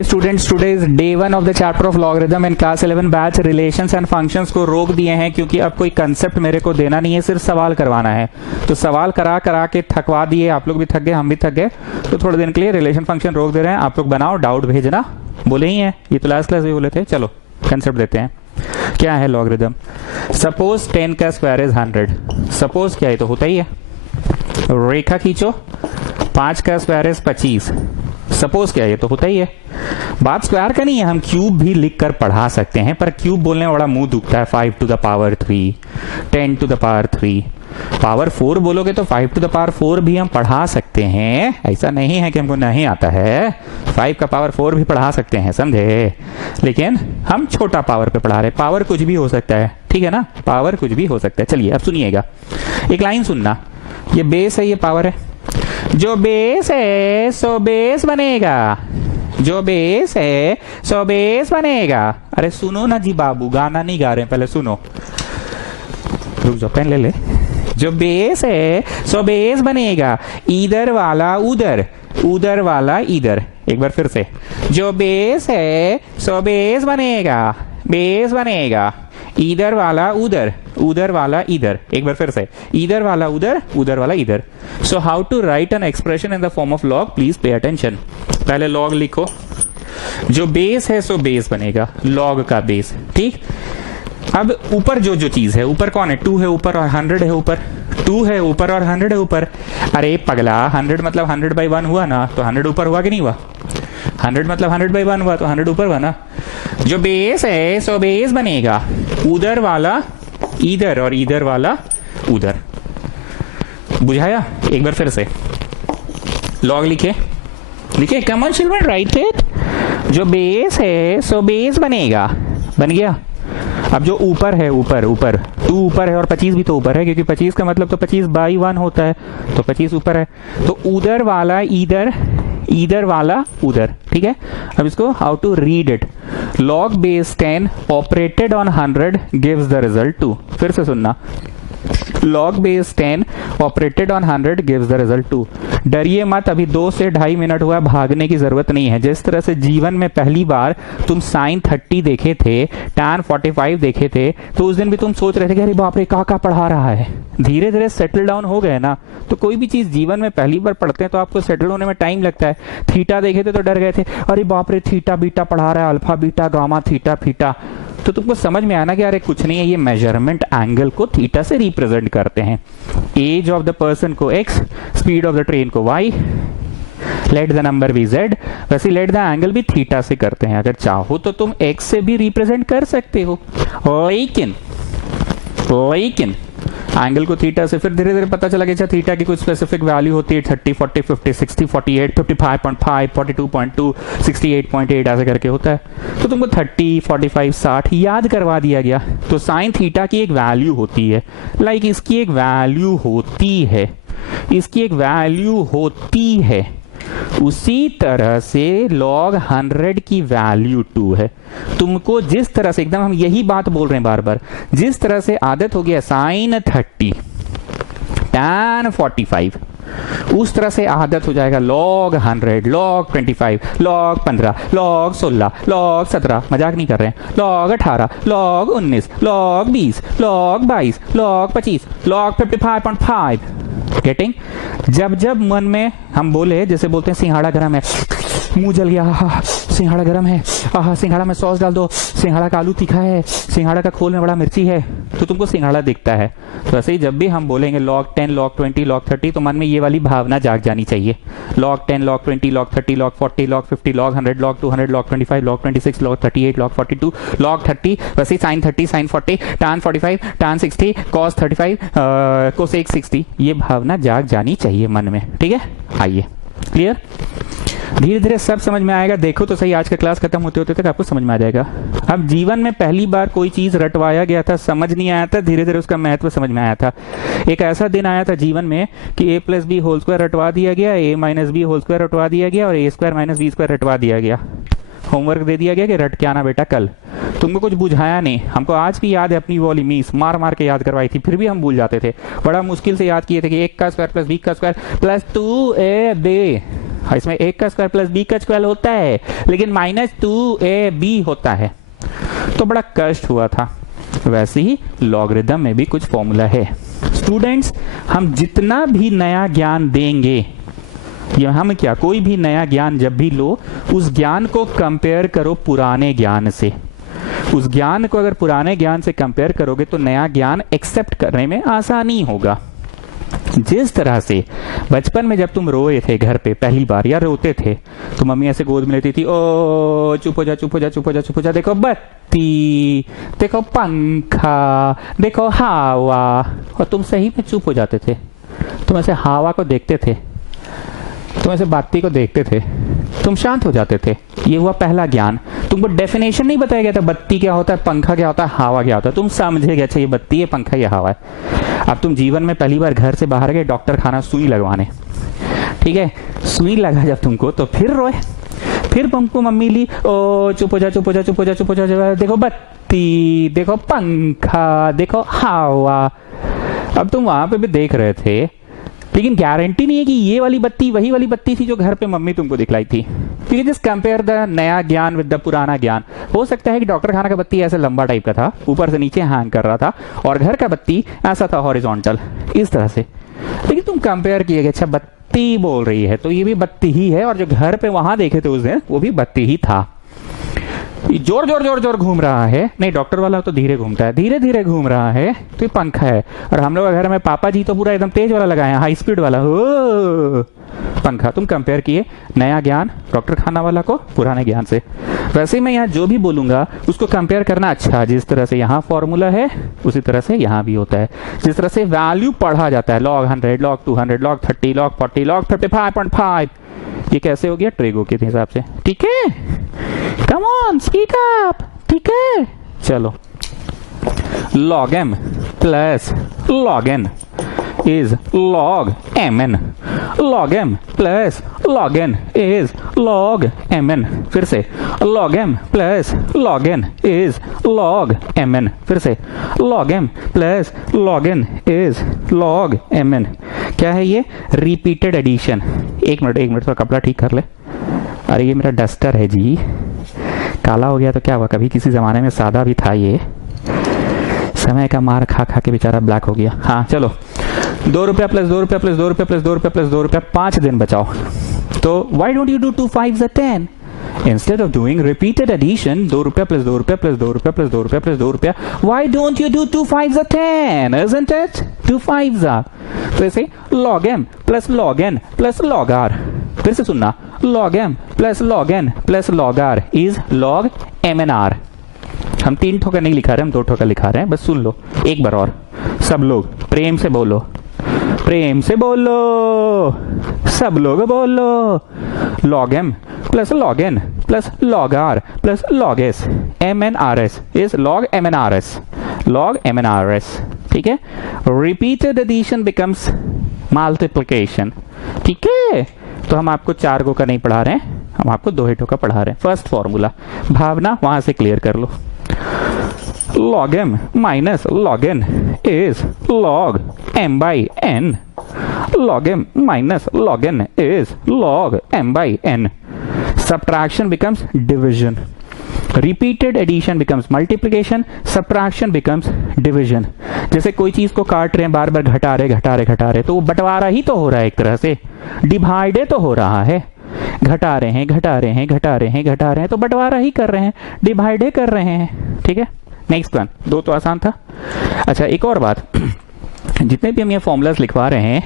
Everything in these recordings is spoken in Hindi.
Students, today is day 1 of the chapter of logarithm in class 11 batch. Relations and functions को रोक दिए हैं क्योंकि अब कोई कंसेप्ट मेरे को देना नहीं है, सिर्फ सवाल करवाना है। तो सवाल करा करा के थकवा दिए, आप लोग भी थक गए, हम भी थक गए। तो थोड़े दिन के लिए रिलेशन फंक्शन रोक दे रहे हैं। आप लोग बनाओ, डाउट भेजना, बोले ही है ये तो लास्ट क्लास भी बोले थे। चलो कंसेप्ट देते हैं। क्या है लॉगरिथम? सपोज 10 का स्क्वायर इज 100। सपोज क्या है तो होता ही है। रेखा खींचो, 5 का स्क्वायर इज 25। सपोज क्या है तो होता ही है। बात स्क्वायर का नहीं है, हम क्यूब भी लिख कर पढ़ा सकते हैं, पर क्यूब बोलने में बड़ा मुंह दुखता है। 5 to the power 3, 10 to the power 3, power 4 बोलोगे तो 5 टू द पावर 4 भी हम पढ़ा सकते हैं। ऐसा नहीं है कि हमको नहीं आता है, 5 का पावर 4 भी पढ़ा सकते हैं, समझे। लेकिन हम छोटा पावर पे पढ़ा रहे। पावर कुछ भी हो सकता है, ठीक है ना, पावर कुछ भी हो सकता है। चलिए अब सुनिएगा, एक लाइन सुनना। ये बेस है, ये पावर है। जो बेस है सो बेस बनेगा, जो बेस है सो बेस बनेगा। अरे सुनो ना जी बाबू, गाना नहीं गा रहे हैं, पहले सुनो। रुक जाओ, पेन ले ले। जो बेस है सो बेस बनेगा, इधर वाला उधर, उधर वाला इधर। एक बार फिर से, जो बेस है सो बेस बनेगा, बेस बनेगा, इधर वाला उधर, उधर वाला इधर। एक बार फिर से, इधर वाला उधर, उधर वाला इधर। So how to write an expression in the form of log? Please pay attention. पहले लॉग लिखो। जो बेस है सो बेस बनेगा, लॉग का बेस, ठीक। अब ऊपर जो जो चीज है, ऊपर कौन है? 2 है ऊपर और 100 है ऊपर। 2 है ऊपर और 100 है ऊपर। अरे पगला, 100 मतलब 100/1 हुआ ना, तो 100 ऊपर हुआ कि नहीं हुआ? 100 मतलब 100/1 हुआ, तो 100 ऊपर हुआ ना। जो बेस है सो बेस बनेगा, उधर वाला इधर और इधर वाला उधर। बुझाया? एक बार फिर से लॉग लिखे, लिखे। कम ऑन चिल्ड्रन, राइट इट। जो बेस है सो बेस बनेगा, बन गया। अब जो ऊपर है, ऊपर ऊपर 2 ऊपर है और 25 भी तो ऊपर है, क्योंकि 25 का मतलब तो 25/1 होता है, तो 25 ऊपर है। तो उधर वाला इधर, इधर वाला उधर, ठीक है। अब इसको how to read it? Log base 10 operated on 100 gives the result 2। फिर से सुनना, log base 10 operated on 100 gives the result 2। डरिए मत, अभी 2 से 2.5 मिनट हुआ, भागने की जरूरत नहीं है। जिस तरह से जीवन में पहली बार तुम sin 30 देखे थे, tan 45 देखे थे, तो उस दिन भी तुम सोच रहे थे कि अरे बाप रे क्या पढ़ा रहा है। धीरे धीरे सेटल डाउन हो गए ना। तो कोई भी चीज जीवन में पहली बार पढ़ते हैं तो आपको सेटल होने में टाइम लगता है। थीटा देखे थे तो डर गए थे, अरे बाप रे थीटा बीटा पढ़ा रहा है, alpha beta gamma theta FITA. तो तुमको समझ में आना कि यार कुछ नहीं है, ये मेजरमेंट एंगल को थीटा से रिप्रेजेंट करते हैं। एज ऑफ द पर्सन को x, speed of the train को y, let the number be z। वैसे लेट द एंगल भी थीटा से करते हैं। अगर चाहो तो तुम x से भी रिप्रेजेंट कर सकते हो, लेकिन एंगल को थीटा से। फिर धीरे धीरे पता चला कि अच्छा थीटा की कुछ स्पेसिफिक वैल्यू होती है, 30, 40, 50, 60, 48, 55.5, 42.2, 68.8 ऐसे करके होता है। तो तुमको 30, 45, 60 याद करवा दिया गया। तो साइन थीटा की एक वैल्यू होती है, लाइक इसकी एक वैल्यू होती है, इसकी एक वैल्यू होती है। उसी तरह से log 100 की वैल्यू 2 है। तुमको जिस तरह से, एकदम हम यही बात बोल रहे हैं बार बार, जिस तरह से आदत हो गया sin 30, tan 45, उस तरह से आदत हो जाएगा log 100, log 25, log 15, log 16, log 17, मजाक नहीं कर रहे हैं, log 18, log 19, log 20, log 22, log 25, log 55.5। Getting? जब जब मन में हम बोले, जैसे बोलते हैं सिंघाड़ा गरम है, मुंह जल गया, सिंघाड़ा गरम है, सिंघाड़ा में सॉस डाल दो, सिंघाड़ा का आलू तीखा है, सिंघाड़ा का खोल में बड़ा मिर्ची है, तो तुमको सिंघाड़ा दिखता है। तो ऐसे ही जब भी हम बोलेंगे log 10, log 20, log 30, तो मन में ये वाली भावना जाग जानी चाहिए। log 10, log 20, log 30, log 40, log 50, log 100, log 200, log 25, log 26, log 38, log 42, log 30, वैसे ही sin 30, sin 40, tan 45, tan 60, cos 35, cosec 60, ये भावना जाग जानी चाहिए मन में, ठीक है। आइए, क्लियर? धीरे धीरे सब समझ में आएगा। देखो तो सही, आज का क्लास खत्म होते होते तक आपको समझ में आ जाएगा। अब जीवन में पहली बार कोई चीज रटवाया गया था, समझ नहीं आया था, धीरे धीरे उसका महत्व समझ में आया था। एक ऐसा दिन आया था जीवन में कि a + b² रटवा दिया गया, a - b² रटवा दिया गया और a² - b² रटवा दिया गया। होमवर्क दे दिया गया कि रट के आना बेटा कल। तुमको कुछ बुझाया नहीं। हमको आज भी याद है, अपनी वो वाली मीस मार मार के याद करवाई थी, फिर भी हम भूल जाते थे। बड़ा मुश्किल से याद किए थे कि 1 का स्क्वायर + b का स्क्वायर + 2ab। इसमें a का स्क्वायर प्लस b का स्क्वायर होता है, लेकिन -2ab होता है, तो बड़ा कष्ट हुआ था। वैसे ही लॉगरिदम में भी कुछ फॉर्मूला है। स्टूडेंट्स, हम जितना भी नया ज्ञान देंगे, या हम क्या, कोई भी नया ज्ञान जब भी लो, उस ज्ञान को कंपेयर करो पुराने ज्ञान से। उस ज्ञान को अगर पुराने ज्ञान से कंपेयर करोगे तो नया ज्ञान एक्सेप्ट करने में आसानी होगा। जिस तरह से बचपन में जब तुम रोए थे घर पे पहली बार, या रोते थे, तो मम्मी ऐसे गोद में लेती थी, ओ चुप हो जा, चुप हो जा, चुप हो जा, चुप हो जा, देखो बत्ती, देखो पंखा, देखो हवा, और तुम सही में चुप हो जाते थे। तुम ऐसे हवा को देखते थे, तुम ऐसे बत्ती को देखते थे, तुम शांत हो जाते थे। ये हुआ पहला ज्ञान। तुमको डेफिनेशन नहीं बताया गया था बत्ती क्या होता है, पंखा क्या होता है, हवा क्या होता है, तुम समझे गए, अच्छा ये बत्ती है, पंखा, ये हवा है। अब तुम जीवन में पहली बार घर से बाहर गए डॉक्टर खाना सुई लगवाने, ठीक है, सुई लगा जब तुमको, तो फिर रोए, फिर तुमको मम्मी ली, ओ चुप हो जा, चुप हो जा, चुप हो जा, चुप हो जा, देखो बत्ती, देखो पंखा, देखो हवा। अब तुम वहां पे भी देख रहे थे, लेकिन गारंटी नहीं है कि ये वाली बत्ती वही वाली बत्ती थी जो घर पे मम्मी तुमको दिखलाई थी, क्योंकि जस्ट कंपेयर द नया ज्ञान विद द पुराना ज्ञान। हो सकता है कि डॉक्टर खाना का बत्ती ऐसे लंबा टाइप का था, ऊपर से नीचे हैंग कर रहा था, और घर का बत्ती ऐसा था हॉरिजॉन्टल, इस तरह से। लेकिन तुम कंपेयर किए गए, अच्छा बत्ती बोल रही है तो ये भी बत्ती ही है, और जो घर पे वहां देखे थे उस दिन वो भी बत्ती ही था। जोर जोर जोर जोर घूम रहा है, नहीं डॉक्टर वाला तो धीरे घूमता है, धीरे धीरे घूम रहा है, तो ये पंखा है। और हम लोग घर में पापा जी तो पूरा एकदम तेज वाला लगाए हैं, हाई स्पीड वाला, हो पंखा। तुम कंपेयर किए नया ज्ञान डॉक्टर खाना वाला को पुराने ज्ञान से। वैसे ही मैं यहाँ जो भी बोलूंगा उसको कंपेयर करना। अच्छा, जिस तरह से यहाँ फॉर्मूला है उसी तरह से यहाँ भी होता है। जिस तरह से वैल्यू पढ़ा जाता है, log 100, log 200, log 30, log 40, log 35.5, ये कैसे हो गया, ट्रेगो के हिसाब से, ठीक है। कम ऑन स्पीक अप, ठीक है। चलो, log m plus log n is log mn, log m plus log n is log mn। फिर से log m plus log n is log mn। फिर से log m plus log n is log mn। क्या है ये, रिपीटेड एडिशन। एक मिनट तो कपड़ा ठीक कर ले। अरे ये मेरा डस्टर है जी, काला हो गया तो क्या हुआ, कभी किसी जमाने में सादा भी था, ये समय का मार खा खा के बेचारा ब्लैक हो गया। हाँ चलो, 2 रुपया प्लस 2 रुपया प्लस 2 रुपया प्लस 2 रुपया प्लस 2 रुपया, 5 दिन बचाओ। तो why don't you do 2 5s are 10? Instead of doing repeated addition, 2 रुपया प्लस 2 रुपया प्लस 2 रुपया प्लस 2 रुपया प्लस 2 रुपया, why don't you do 2 5s are 10? Isn't it? 2 5s are। तो ऐसे log m plus log n plus log r। फिर से सुनना, log m plus log n plus log r is log m n r। हम 3 ठोका नहीं लिखा रहे, हम 2 ठोका लिखा रहे हैं, बस सुन लो एक बार और। सब लोग प्रेम से बोलो, प्रेम से बोलो, सब लोग बोलो। log m plus log n plus log r plus log s, m n r s is log m n r s, log m n r s, ठीक है। रिपीटेड एडिशन बिकम्स मल्टीप्लिकेशन, ठीक है। तो हम आपको 4 गो का नहीं पढ़ा रहे हैं, हम आपको 2 हिटों का पढ़ा रहे हैं। फर्स्ट फॉर्मूला, भावना वहां से क्लियर कर लो। log m minus log n is log m by n, log m minus log n is log m by n। Subtraction becomes division, repeated addition becomes multiplication, subtraction becomes division। जैसे कोई चीज को काट रहे हैं, बार बार घटा रहे, तो वो बंटवारा ही तो हो रहा है, एक तरह से डिवाइड तो हो रहा है। घटा रहे हैं तो बंटवारा ही कर रहे हैं, डिवाइड कर रहे हैं, ठीक है। नेक्स्ट वन, 2 तो आसान था। अच्छा, एक और बात, जितने भी हम ये फॉर्मूलाज लिखवा रहे हैं,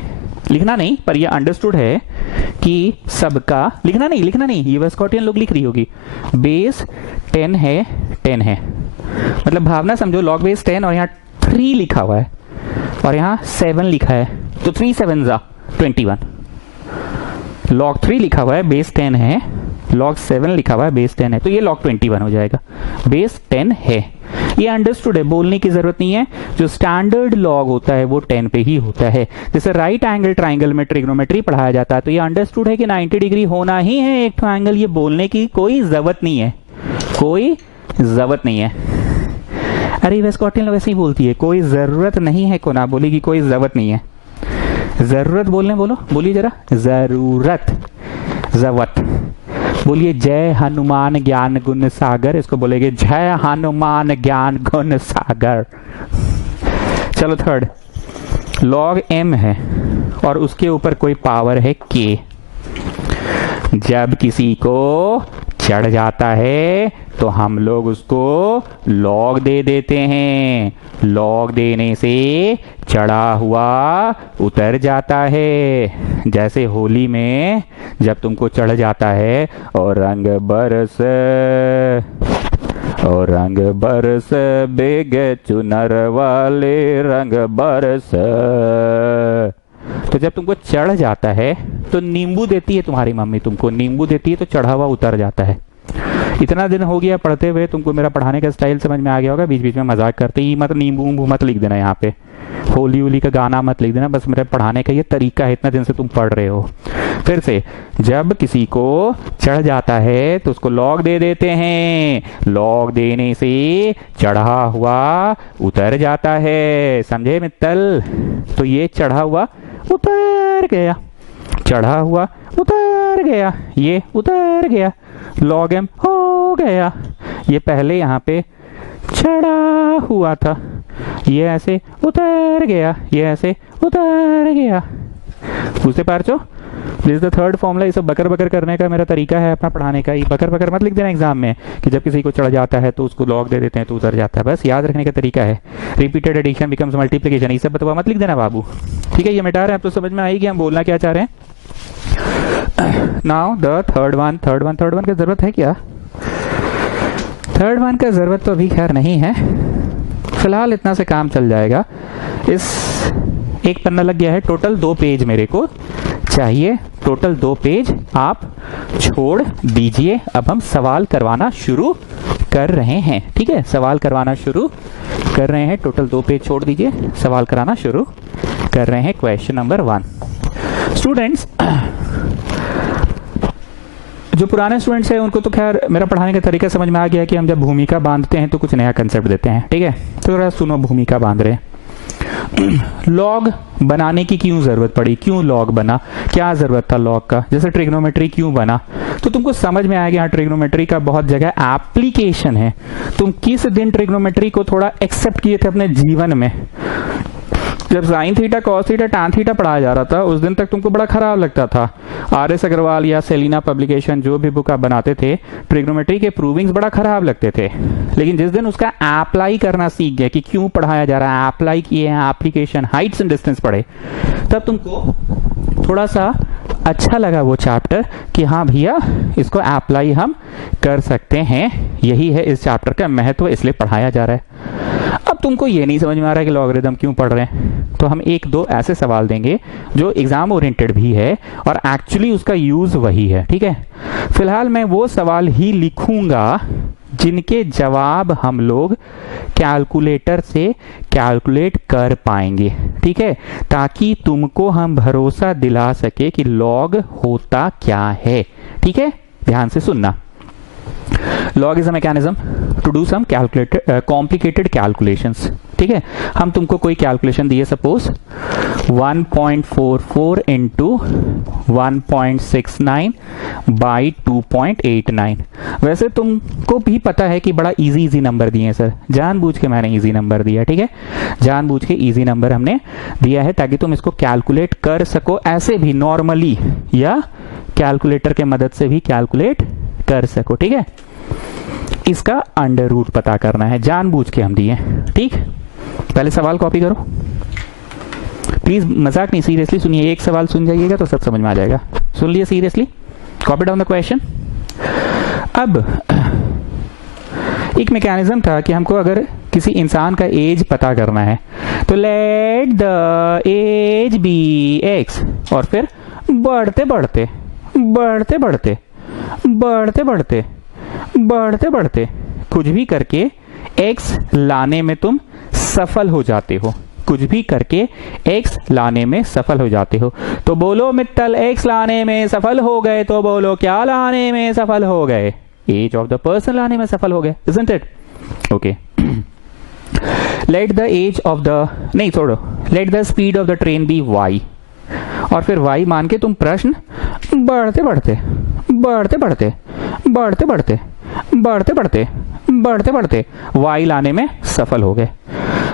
लिखना नहीं, पर ये अंडरस्टूड है कि सबका लिखना नहीं, ये वेस्कॉटियन लोग लिख रही होगी। बेस 10 है, मतलब भावना समझो, लॉग बेस 10 और यहाँ 3 लिखा हुआ है और यहाँ 7 लिखा है, तो 3 7 जा 21। log 3 लिखा हुआ है, बेस 10 है, log 7 लिखा हुआ है, बेस 10 है, तो ये log 21 हो जाएगा। बेस 10 है, ये अंडरस्टूड है, बोलने की जरूरत नहीं है। जो स्टैंडर्ड लॉग होता है वो 10 पे ही होता है। जैसे राइट एंगल ट्राइंगल में ट्रिग्नोमेट्री पढ़ाया जाता है, तो ये अंडरस्टूड है कि 90 डिग्री होना ही है एक ट्राइंगल, ये बोलने की कोई जरूरत नहीं है, कोई जरूरत नहीं है। अरे वेस्कॉटियन लोग ऐसे ही बोलती है, कोई जरूरत नहीं है को ना बोली कि कोई जरूरत नहीं है। जरूरत बोलने बोलो, बोलिए जरा, जरूरत। जवत। बोलिए जय हनुमान ज्ञान गुण सागर, इसको बोलेंगे जय हनुमान ज्ञान गुण सागर। चलो थर्ड, लॉग m है और उसके ऊपर कोई पावर है k। जब किसी को चढ़ जाता है तो हम लोग उसको लॉग दे देते हैं। लॉग देने से चढ़ा हुआ उतर जाता है। जैसे होली में जब तुमको चढ़ जाता है और रंग बरस बेग चुनर वाले रंग बरस, तो जब तुमको चढ़ जाता है तो नींबू देती है तुम्हारी मम्मी, तुमको नींबू देती है तो चढ़ा हुआ उतर जाता है। इतना दिन हो गया पढ़ते हुए, तुमको मेरा पढ़ाने का स्टाइल समझ में आ गया होगा। बीच बीच में मजाक करते ही मत नींबू ऊंबू मत लिख देना, यहाँ पे होली होली का गाना मत लिख देना। बस मेरे पढ़ाने का ये तरीका है, इतना दिन से तुम पढ़ रहे हो। फिर से, जब किसी को चढ़ जाता है तो उसको लॉग दे देते हैं। लॉग देने से चढ़ा हुआ उतर जाता है। समझे मित्तल? तो ये चढ़ा हुआ उतर गया, चढ़ा हुआ उतर गया, ये उतर गया, लॉग m हो गया। ये पहले यहाँ पे चढ़ा हुआ था, ये ऐसे उतर गया, ये ऐसे उतर गया। बुझते पारचो? This is the third formula. ये सब बकर बकर करने का मेरा तरीका है अपना पढ़ाने का। ये बकर बकर मत लिख देना एग्जाम में कि जब किसी को चढ़ जाता है तो उसको लॉग दे देते हैं तो उतर जाता है। बस याद रखने का तरीका है। रिपीटेड एडिशन बिकम्स मल्टीप्लिकेशन, ये सब बतवा मत लिख देना बाबू। ठीक है, ये मिटा रहे हैं, अब तो समझ में आएगी हम बोलना क्या चाह रहे हैं। नाउ द थर्ड वन की जरूरत है क्या? थर्ड वन का जरूरत तो अभी खैर नहीं है, फिलहाल इतना से काम चल जाएगा। इस एक पन्ना लग गया है, टोटल 2 पेज मेरे को चाहिए। टोटल 2 पेज आप छोड़ दीजिए। अब हम सवाल करवाना शुरू कर रहे हैं। ठीक है, सवाल करवाना शुरू कर रहे हैं। टोटल 2 पेज छोड़ दीजिए, सवाल कराना शुरू कर रहे हैं। Question number 1। स्टूडेंट्स, जो पुराने स्टूडेंट्स हैं उनको तो खैर मेरा पढ़ाने का तरीका समझ में आ गया कि हम जब भूमिका बांधते हैं तो कुछ नया कंसेप्ट देते हैं। ठीक है, तो जरा सुनो, भूमिका बांध रहे हैं। लॉग बनाने की क्यों जरूरत पड़ी, क्यों लॉग बना, क्या जरूरत था लॉग का? जैसे ट्रिग्नोमेट्री क्यों बना, तो तुमको समझ में आएगा। ट्रिग्नोमेट्री का बहुत जगह एप्लीकेशन है। तुम किस दिन ट्रिग्नोमेट्री को थोड़ा एक्सेप्ट किए थे अपने जीवन में? जब sine theta, cos theta, tan theta पढ़ाया जा रहा था उस दिन तक तुमको बड़ा खराब लगता था। आर.एस. अग्रवाल या सेलिना पब्लिकेशन जो भी बुक आप बनाते थे, ट्रिग्नोमेट्री के प्रूविंग्स बड़ा खराब लगते थे। लेकिन जिस दिन उसका अप्लाई करना सीख गए कि क्यों पढ़ाया जा रहा है, अप्लाई किए हैं, एप्लीकेशन, हाइट्स एंड डिस्टेंस पढ़े, तब तुमको थोड़ा सा अच्छा लगा वो चैप्टर कि हाँ भैया इसको अप्लाई हम कर सकते हैं। यही है इस चैप्टर का महत्व, इसलिए पढ़ाया जा रहा है। अब तुमको ये नहीं समझ में आ रहा है कि लॉगरिथम क्यों पढ़ रहे हैं, तो हम 1-2 ऐसे सवाल देंगे जो एग्जाम ओरिएंटेड भी है और एक्चुअली उसका यूज वही है। ठीक है, फिलहाल मैं वो सवाल ही लिखूंगा जिनके जवाब हम लोग कैलकुलेटर से कैलकुलेट कर पाएंगे। ठीक है, ताकि तुमको हम भरोसा दिला सके कि लॉग होता क्या है। ठीक है, ध्यान से सुनना। Log is a mechanism to do some complicated calculations. ठीक है, हम तुमको कोई कैलकुलेशन दिए, सपोज 1.44 इंटू 1.69 बाई 2.89। वैसे तुमको भी पता है कि बड़ा इजी नंबर दिए हैं सर, जानबूझ के मैंने इजी नंबर दिया। ठीक है, जानबूझ के इजी नंबर हमने दिया है ताकि तुम इसको कैलकुलेट कर सको, ऐसे भी नॉर्मली या कैलकुलेटर के मदद से भी कैलकुलेट कर सको। ठीक है, इसका अंडर रूट पता करना है, जानबूझ के हम दिए। ठीक, पहले सवाल कॉपी करो प्लीज, मजाक नहीं, सीरियसली सुनिए। एक सवाल सुन जाइएगा तो सब समझ में आ जाएगा। सुन लिया seriously? Copy down the question. अब एक मैकेनिज्म था कि हमको अगर किसी इंसान का एज पता करना है तो let the age be x, और फिर बढ़ते बढ़ते बढ़ते बढ़ते बढ़ते बढ़ते बढ़ते बढ़ते कुछ भी करके x लाने में तुम सफल हो जाते हो। कुछ भी करके x लाने में सफल हो जाते हो। तो बोलो मित्तल, x लाने में सफल हो गए तो बोलो क्या लाने में सफल हो गए? एज ऑफ द पर्सन लाने में सफल हो गए, isn't it? Okay, let the age of the, नहीं छोड़ो, let the speed of the train be y, और फिर y मान के तुम प्रश्न बढ़ते बढ़ते बढ़ते बढ़ते बढ़ते बढ़ते बढ़ते बढ़ते बढ़ते बढ़ते वाई लाने में सफल हो गए।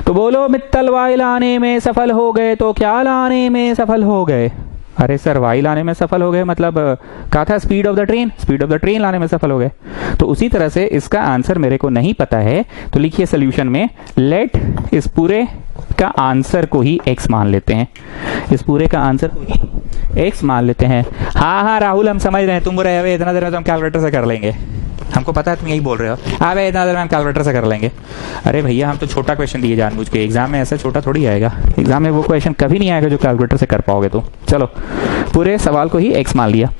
तो बोलो मित्तल वाई लाने में सफल हो गए तो क्या लाने में सफल हो गए? अरे सर वाई लाने में सफल हो गए मतलब कहा था स्पीड ऑफ द ट्रेन लाने में सफल हो गए। तो उसी तरह से इसका आंसर मेरे को नहीं पता है, तो लिखिए सोल्यूशन में लेट इस पूरे का आंसर को ही x मान लेते हैं, इस पूरे का आंसर को ही x मान लेते हैं। हाँ हाँ राहुल हम समझ रहे हैं, तुम बोल रहे हो इतना देर में तो हम कैलकुलेटर से कर लेंगे, हमको पता है तुम यही बोल रहे हो, अबे इतना देर में हम कैलकुलेटर से कर लेंगे। अरे भैया हम तो छोटा क्वेश्चन दिए जानबूझ के, एग्जाम में ऐसा छोटा थोड़ी आएगा, एग्जाम में वो क्वेश्चन कभी नहीं आएगा जो कैलकुलेटर से कर पाओगे। तो चलो पूरे सवाल को ही x मान लिया।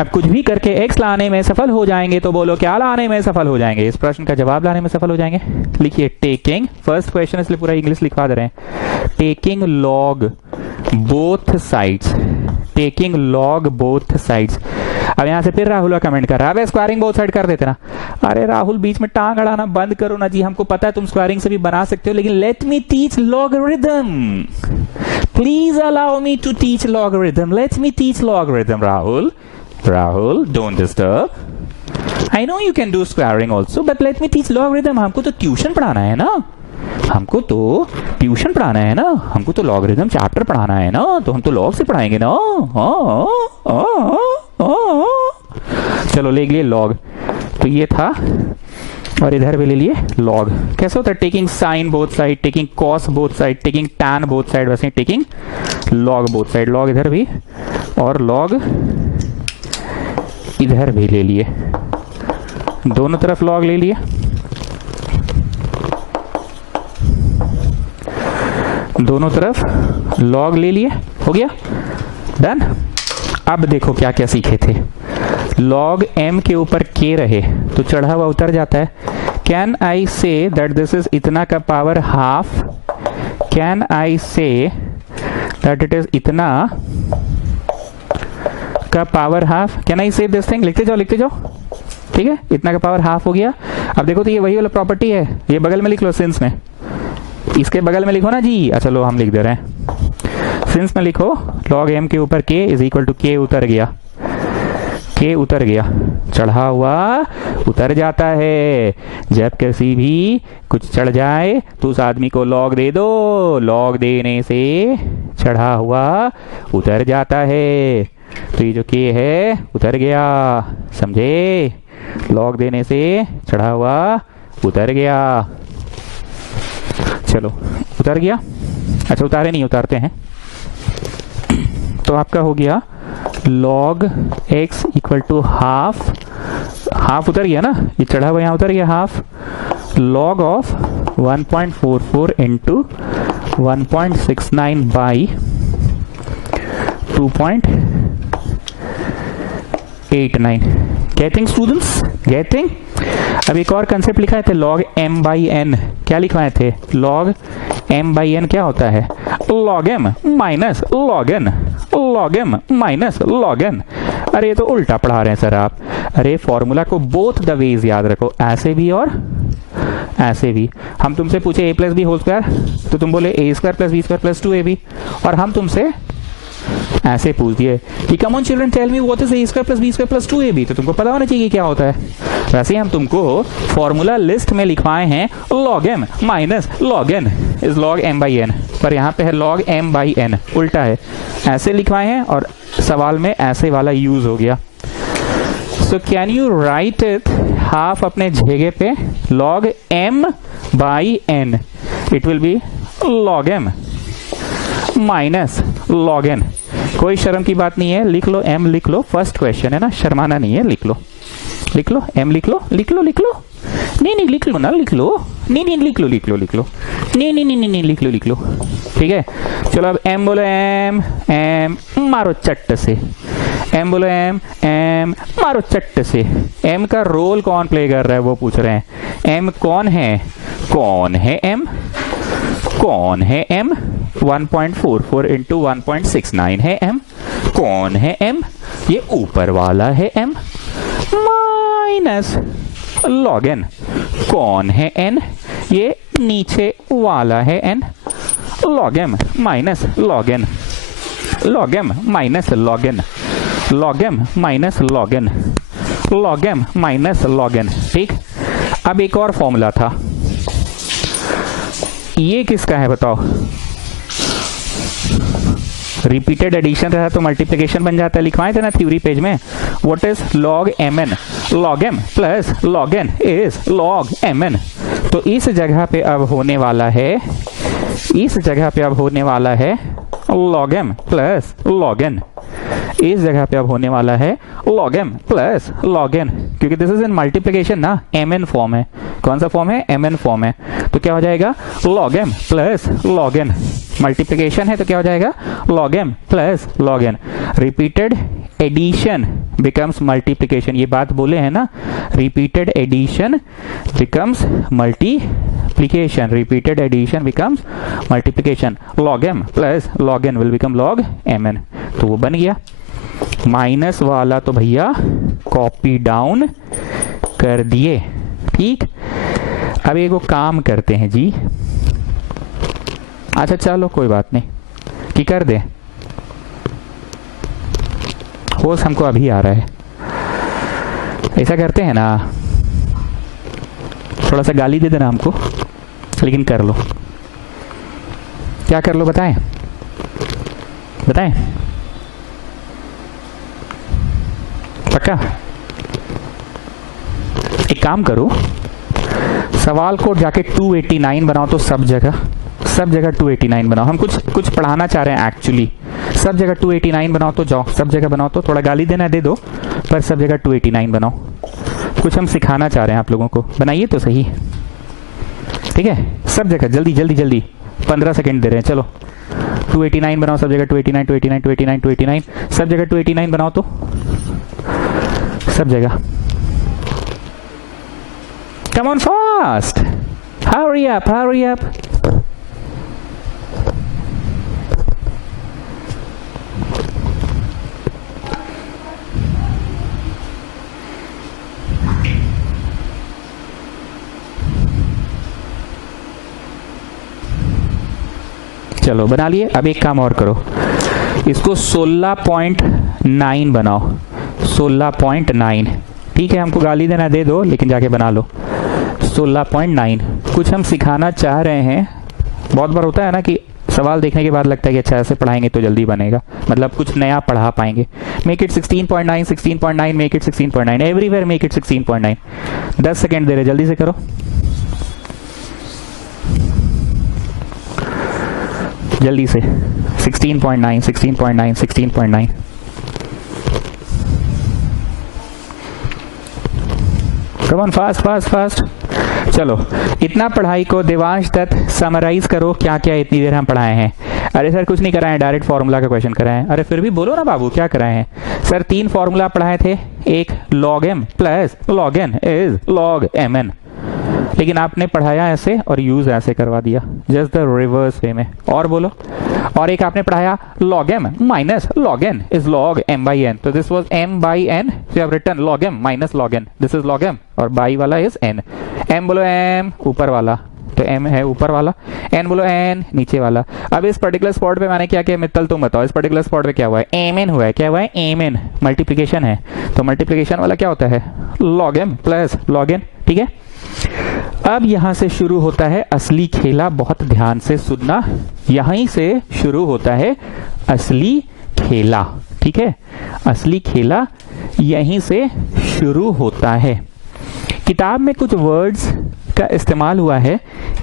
अब कुछ भी करके x लाने में सफल हो जाएंगे तो बोलो क्या लाने में सफल हो जाएंगे? इस प्रश्न का जवाब लाने में सफल हो जाएंगे। लिखिए टेकिंग, फर्स्ट क्वेश्चन इसलिए पूरा इंग्लिश लिखवा दे रहे हैं, taking log both sides, taking log both sides. अब यहां से फिर राहुल का कमेंट कर रहा है, स्क्वायरिंग बोथ साइड कर देते ना। अरे राहुल बीच में टांग अड़ाना बंद करो ना जी, हमको पता है तुम स्क्वायरिंग से भी बना सकते हो, लेकिन let me teach logarithm, please allow me to teach logarithm, let me teach logarithm. Rahul don't disturb, I know you can do squaring also but let me teach logarithm. हमको तो ट्यूशन पढ़ाना है ना, हमको तो ट्यूशन पढ़ाना है ना, हमको तो लॉगरिथम चैप्टर पढ़ाना है ना, तो हम तो लॉग से पढ़ाएंगे ना। चलो ले लिए लॉग, तो ये था, और इधर भी ले लिए लॉग। कैसे होता है? Taking sine both side, taking cos both side, taking tan both side, वैसे taking log both side. Log इधर भी और लॉग इधर भी ले लिए, दोनों तरफ लॉग ले लिए, दोनों तरफ लॉग ले लिए, हो गया डन। अब देखो क्या क्या सीखे थे, लॉग m के ऊपर k रहे तो चढ़ा हुआ उतर जाता है। Can I say that this is इतना का power half, can I say that it is इतना का पावर हाफ, कैन आई से दिस थिंग? लिखते जाओ, ठीक है, इतना का पावर हाफ हो गया। अब देखो तो ये वही वाला प्रॉपर्टी है, ये बगल में लिख लो सिंस में, इसके बगल में लिखो ना जी। अच्छा लो हम लिख दे रहे हैं, सिंस में लिखो लॉग m के ऊपर k is equal to k उतर गया, k उतर गया, चढ़ा हुआ उतर जाता है। जब किसी भी कुछ चढ़ जाए तो उस आदमी को लॉग दे दो, लॉग देने से चढ़ा हुआ उतर जाता है। तो ये जो k है उतर गया, समझे? लॉग देने से चढ़ा हुआ उतर गया। चलो उतर गया, अच्छा उतारे नहीं, उतारते हैं। तो आपका हो गया log x equal to half, half उतर गया ना, ये चढ़ा हुआ यहाँ उतर गया half, log of 1.44 into 1.69 by 2.89। Getting students, getting? अब एक और कंसेप्ट लिखाए थे log m बाई n, क्या लिखवाए थे? log m बाई n क्या होता है? log m minus log n, log m minus log n। अरे ये तो उल्टा पढ़ा रहे हैं सर आप। अरे फॉर्मूला को बोथ द वेज याद रखो, ऐसे भी और ऐसे भी। हम तुमसे पूछे a plus B whole square तो तुम बोले a square plus B square plus 2ab, और हम तुमसे ऐसे पूछ दिए कि come on children tell me what is a square plus B square plus 2ab, तो तुमको पता होना चाहिए क्या होता है। वैसे ही हम तुमको फॉर्मूला लिस्ट में लिखवाए हैं log m minus log n is log m by n, पर यहाँ पे है log m बाई n, उल्टा है, ऐसे लिखवाए हैं और सवाल में ऐसे वाला यूज हो गया। So can you right it half अपने जगह पे, log m by n, it will be log m minus log n। कोई शर्म की बात नहीं है, लिख लो m, लिख लो, फर्स्ट क्वेश्चन है ना, शर्माना नहीं है, लिख लो, लिख लो m, लिख लो, लिख लो, लिख लो, नहीं लिख लो ना, लिख लो, नहीं लिख लो, लिख लो, लिख लो, नहीं लिख लो, लिख लो, ठीक है। चलो अब m बोलो, m मारो चट्ट से, m बोलो, m मारो चट्ट से। m का रोल कौन प्ले कर रहा है वो पूछ रहे हैं, m कौन है? कौन है m? कौन है m? 1.44 इंटू 1.69 है m। कौन है m? ये ऊपर वाला है m माइनस log n। कौन है n? ये नीचे वाला है n, log m minus log n, log m minus log n। log m minus log n, log m minus log n। ठीक, अब एक और फॉर्मूला था, ये किसका है बताओ? रिपीटेड एडिशन रहा तो मल्टीप्लिकेशन बन जाता है, लिखवाए थे ना थ्योरी पेज में। What is log mn? log m plus log n is log mn। तो इस जगह पे अब होने वाला है, इस जगह पे अब होने वाला है log m plus log n, इस जगह पे अब होने वाला है log m plus log n, क्योंकि दिस इज इन मल्टीप्लिकेशन ना, mn फॉर्म है। कौन सा फॉर्म है? mn फॉर्म है। तो क्या हो जाएगा? log m plus log n। Multiplication है तो क्या हो जाएगा? log m plus log n। Repeated addition becomes multiplication, ये बात बोले हैं ना, repeated addition becomes multiplication, repeated addition becomes multiplication. log m plus log n will become log mn। तो वो बन गया। माइनस वाला तो भैया कॉपी डाउन कर दिए। ठीक, अब एक वो काम करते हैं जी। अच्छा चलो कोई बात नहीं कि कर दे, होश हमको अभी आ रहा है। ऐसा करते हैं ना, थोड़ा सा गाली दे देना हमको, लेकिन कर लो। क्या कर लो बताएं? बताएं पक्का? एक काम करो, सवाल को जाके 289 बनाओ, तो सब जगह 289 बनाओ। हम कुछ पढ़ाना चाह रहे हैं एक्चुअली, सब जगह 289 बनाओ। तो जाओ सब जगह बनाओ, तो थोड़ा गाली देना दे दो, पर सब जगह 289 बनाओ। कुछ हम सिखाना चाह रहे हैं आप लोगों को, बनाइए तो सही। ठीक है, सब जगह जल्दी जल्दी जल्दी, 15 सेकंड दे रहे हैं। चलो 289 बनाओ सब जगह, 289 289 289 289, सब जगह 289 बनाओ, तो सब जगह। Come on fast, hurry up, hurry up। चलो बना लिए। अब एक काम और करो, इसको 16.9 बनाओ, 16.9। ठीक है, हमको गाली देना दे दो, लेकिन जाके बना लो 16.9। कुछ हम सिखाना चाह रहे हैं। बहुत बार होता है ना कि सवाल देखने के बाद लगता है कि अच्छा ऐसे पढ़ाएंगे तो जल्दी बनेगा, मतलब कुछ नया पढ़ा पाएंगे। Make it 16.9, 16.9, make it 16.9, everywhere make it 16.9। 10 second दे रहे, जल्दी से करो, जल्दी से। 16.9 16.9 16.9। Come on, fast fast fast. चलो इतना पढ़ाई को देवांश दत्त समराइज करो, क्या क्या इतनी देर हम पढ़ाए हैं। अरे सर कुछ नहीं कराए, डायरेक्ट फॉर्मूला का क्वेश्चन कराए हैं। अरे फिर भी बोलो ना बाबू क्या कराए हैं। सर 3 फॉर्मूला पढ़ाए थे, एक log m plus log n is log mn, लेकिन आपने पढ़ाया ऐसे और यूज ऐसे करवा दिया, जस्ट द रिवर्स वे में। और बोलो। और एक आपने पढ़ाया log m minus log n is log m by n, तो this was m by n, so you have written log m minus log n, this is log m, और by वाला इज n। m बोलो m ऊपर वाला, तो m है ऊपर वाला, n बोलो n नीचे वाला। अब इस पर्टिकुलर स्पॉट पे मैंने क्या किया मित्तल तुम बताओ, इस पर्टिकुलर स्पॉट पे क्या हुआ है? mn हुआ है। क्या हुआ है? mn, मल्टीप्लिकेशन है, तो मल्टीप्लिकेशन वाला क्या होता है? log m plus log n। ठीक है, अब यहां से शुरू होता है असली खेला, बहुत ध्यान से सुनना, यहीं से शुरू होता है असली खेला। ठीक है, असली खेला यहीं से शुरू होता है। किताब में कुछ वर्ड्स का इस्तेमाल हुआ है,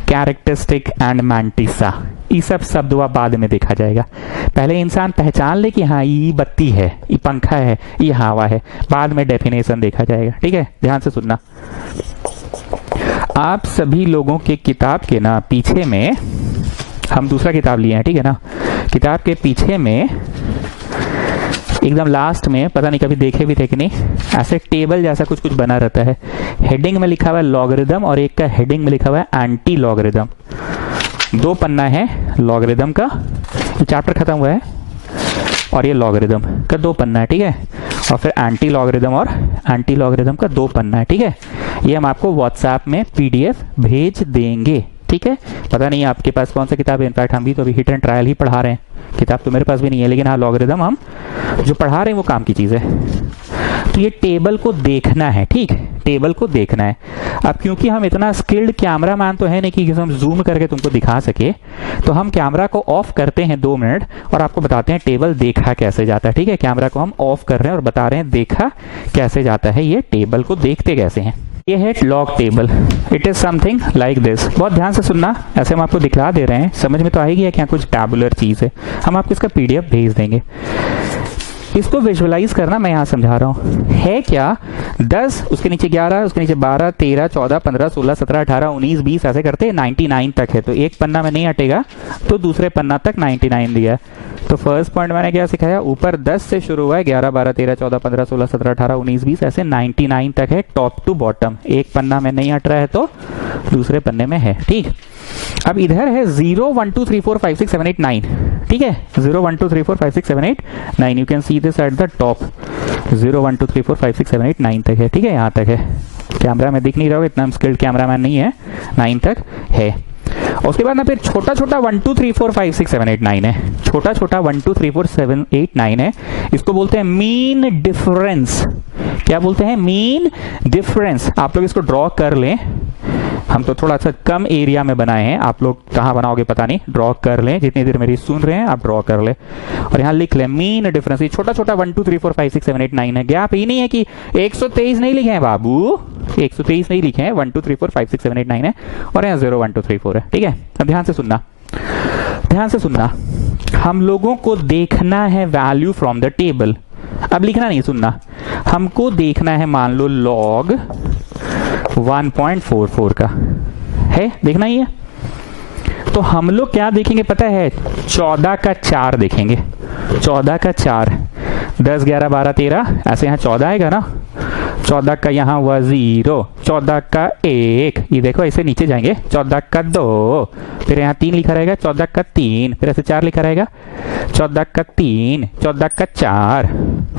कैरेक्टरिस्टिक एंड मैंटिसा, ये सब शब्द हुआ बाद में देखा जाएगा। पहले इंसान पहचान ले कि हाँ ये बत्ती है, ये पंखा है, ये हवा है, बाद में डेफिनेशन देखा जाएगा। ठीक है, ध्यान से सुनना। आप सभी लोगों के किताब के ना पीछे में, हम दूसरा किताब लिए हैं, ठीक है ना, किताब के पीछे में एकदम लास्ट में, पता नहीं कभी देखे भी थे कि नहीं, ऐसे टेबल जैसा कुछ कुछ बना रहता है। हेडिंग में लिखा हुआ है लॉगरिदम और एक का हेडिंग में लिखा हुआ है एंटी लॉगरिदम। 2 पन्ना है लॉगरिदम का, चैप्टर खत्म हुआ है, और ये लॉगरिदम का 2 पन्ना है। ठीक है, और फिर एंटी लॉगरिदम और एंटी लॉगरिदम का 2 पन्ना है। ठीक है, ये हम आपको व्हाट्सएप में PDF भेज देंगे। ठीक है, पता नहीं आपके पास कौन सा किताब है, इनफैक्ट हम भी तो अभी हिट एंड ट्रायल ही पढ़ा रहे हैं। किताब तो मेरे पास भी नहीं है, लेकिन हाँ लॉगरिदम हम जो पढ़ा रहे हैं वो काम की चीज़ है। तो ये टेबल को देखना है, ठीक, टेबल को देखना है। अब क्योंकि हम इतना स्किल्ड कैमरा मैन तो है नहीं कि हम जूम करके तुमको दिखा सके, तो हम कैमरा को ऑफ करते हैं 2 मिनट और आपको बताते हैं टेबल देखा कैसे जाता है। ठीक है, कैमरा को हम ऑफ कर रहे हैं और बता रहे हैं देखा कैसे जाता है, ये टेबल को देखते कैसे हैं। ये है log table. It is something like this. बहुत ध्यान से सुनना, ऐसे हम आपको दिखला दे रहे हैं, समझ में तो आएगी या क्या कुछ टैबुलर चीज है। हम आपको इसका पीडीएफ भेज देंगे, इसको विजुअलाइज करना। मैं यहाँ समझा रहा हूँ है क्या, 10 उसके नीचे 11 उसके नीचे 12 13 14 15 16 17 18 19 20 ऐसे करते 99 तक है। तो एक पन्ना में नहीं हटेगा तो दूसरे पन्ना तक 99 दिया है। तो फर्स्ट पॉइंट मैंने क्या सिखाया, ऊपर 10 से शुरू हुआ है, 11 12 13 14 15 16 17 18 19 20 ऐसे 99 तक है टॉप टू बॉटम। एक पन्ना में नहीं हट रहा है तो दूसरे पन्ने में है। ठीक, अब इधर है 0 1 2 3 4 5 6 7 8 9। ठीक है, 0 1 2 3 4 5 6 7 8 9। You can see this at the top. 0 1 2 3 4 5 6 7 8 9 तक है। ठीक है, यहाँ तक है। कैमरा में दिख नहीं रहा होगा, इतना स्किल्ड कैमरामैन नहीं है, 9 तक है। और उसके बाद ना फिर छोटा छोटा 1 2 3 4 5 6 7 8 9 है। छोटा छोटा 1 2 3 4 7 8 9 है। इसको बोलते हैं मीन डिफरेंस। क्या बोलते हैं, मीन डिफरेंस। आप लोग इसको ड्रॉ कर लें, हम तो थोड़ा सा कम एरिया में बनाए हैं, आप लोग कहाँ बनाओगे पता नहीं, ड्रॉ कर लें। जितनी देर मेरी सुन रहे हैं आप ड्रॉ कर ले और यहाँ लिख लें मीन डिफरेंस। छोटा छोटा 1 2 3 4 5 6 7 8 9 है। गैप ये नहीं है कि 123 नहीं लिखे हैं बाबू, 123 नहीं लिखे हैं, 1 2 3 4 5 6 7 8 9 है और यहाँ 0 1 2 3 4 है। ठीक है, अब ध्यान से सुनना, ध्यान से सुनना। हम लोगों को देखना है वैल्यू फ्रॉम द टेबल। अब लिखना नहीं, सुनना। हमको देखना है मान लो लॉग 1.44 का है, देखना ही है। तो हम लोग क्या देखेंगे पता है, 14 का 4 देखेंगे। 14 का 4, 10 11 12 13 ऐसे यहाँ 14 आएगा ना। 14 का यहाँ हुआ 0, 14 का 1, ये देखो ऐसे नीचे जाएंगे, 14 का 2, फिर यहाँ 3 लिखा रहेगा, 14 का 3, फिर ऐसे 4 लिखा रहेगा, 14 का 3, 14 का 4,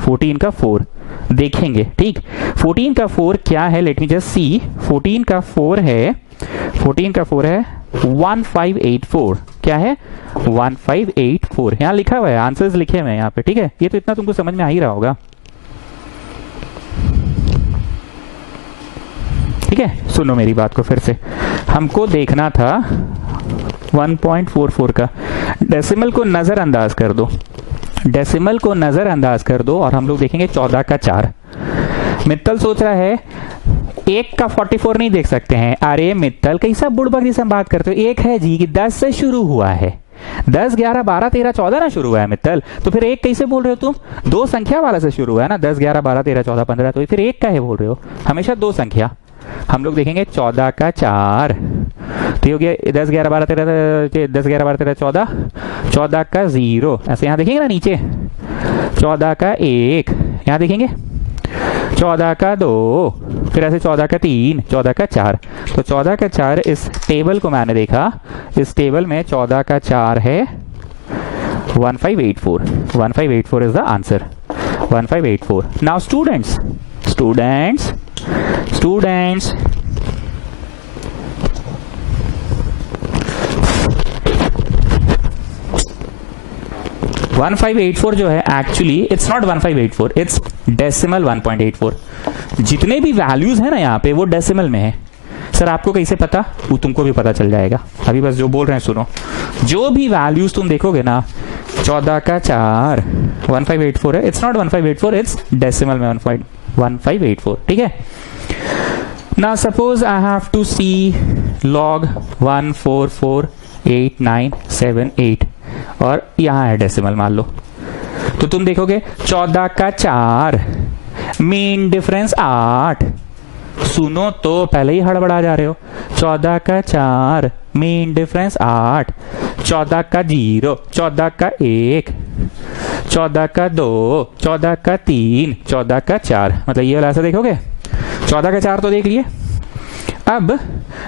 14 का 4 देखेंगे। ठीक, 14 का 4 क्या है, लेट मी जस्ट सी। 14 का 4 है, 14 का 4 है 1584। क्या है, 1584 यहाँ लिखा हुआ है, आंसर्स लिखे हुए हैं यहाँ पे। ठीक है, ये तो इतना तुमको समझ में आ ही रहा होगा। ठीक है, सुनो मेरी बात को फिर से। हमको देखना था 1.44 का। डेसिमल को नजरअंदाज कर दो, डेसिमल को नजरअंदाज कर दो और हम लोग देखेंगे 14 का 4। मित्तल सोच रहा है 1 का 44 नहीं देख सकते हैं। अरे मित्तल कैसा बुड़बक जिसे हम बात करते हो, एक है जी कि 10 से शुरू हुआ है, 10 11 12 13 14 ना शुरू हुआ है मित्तल। तो फिर एक कैसे बोल रहे हो तुम, 2 संख्या वाला से शुरू हुआ है ना, 10 11 12 13 14 15, तो फिर एक का है बोल रहे हो, हमेशा 2 संख्या। हम लोग देखेंगे 14 का 4, तो ये हो गया 10 11 12 13 10 11 12 13 14, 14 का 0 ऐसे यहाँ देखेंगे ना नीचे, 14 का 1 यहाँ देखेंगे, 14 का 2, फिर ऐसे 14 का 3, 14 का 4। तो 14 का 4 इस टेबल को मैंने देखा, इस टेबल में 14 का 4 है 1584। 1584 is the answer, 1584। Now students, students, students, (1584) जो है actually it's not 1584, it's decimal 1.84। जितने भी वैल्यूज है ना यहाँ पे वो डेसिमल में है। सर आपको कैसे पता, वो तुमको भी पता चल जाएगा। अभी बस जो बोल रहे हैं सुनो, जो भी वैल्यूज तुम देखोगे ना, 14 का 4 1584 है, इट्स नॉट 1584, इट्स डेसिमल में 1584। ठीक है, now suppose I have to see log 1448978 और यहाँ है डेसिमल मान लो, तो तुम देखोगे 14 का 4, मीन डिफरेंस 8। सुनो तो पहले ही हड़बड़ा जा रहे हो। 14 का 4, मीन डिफरेंस 8, 14 का 0, 14 का 1, 14 का 2, 14 का 3, 14 का 4, मतलब ये वाला ऐसा देखोगे। 14 का 4 तो देख लिए। अब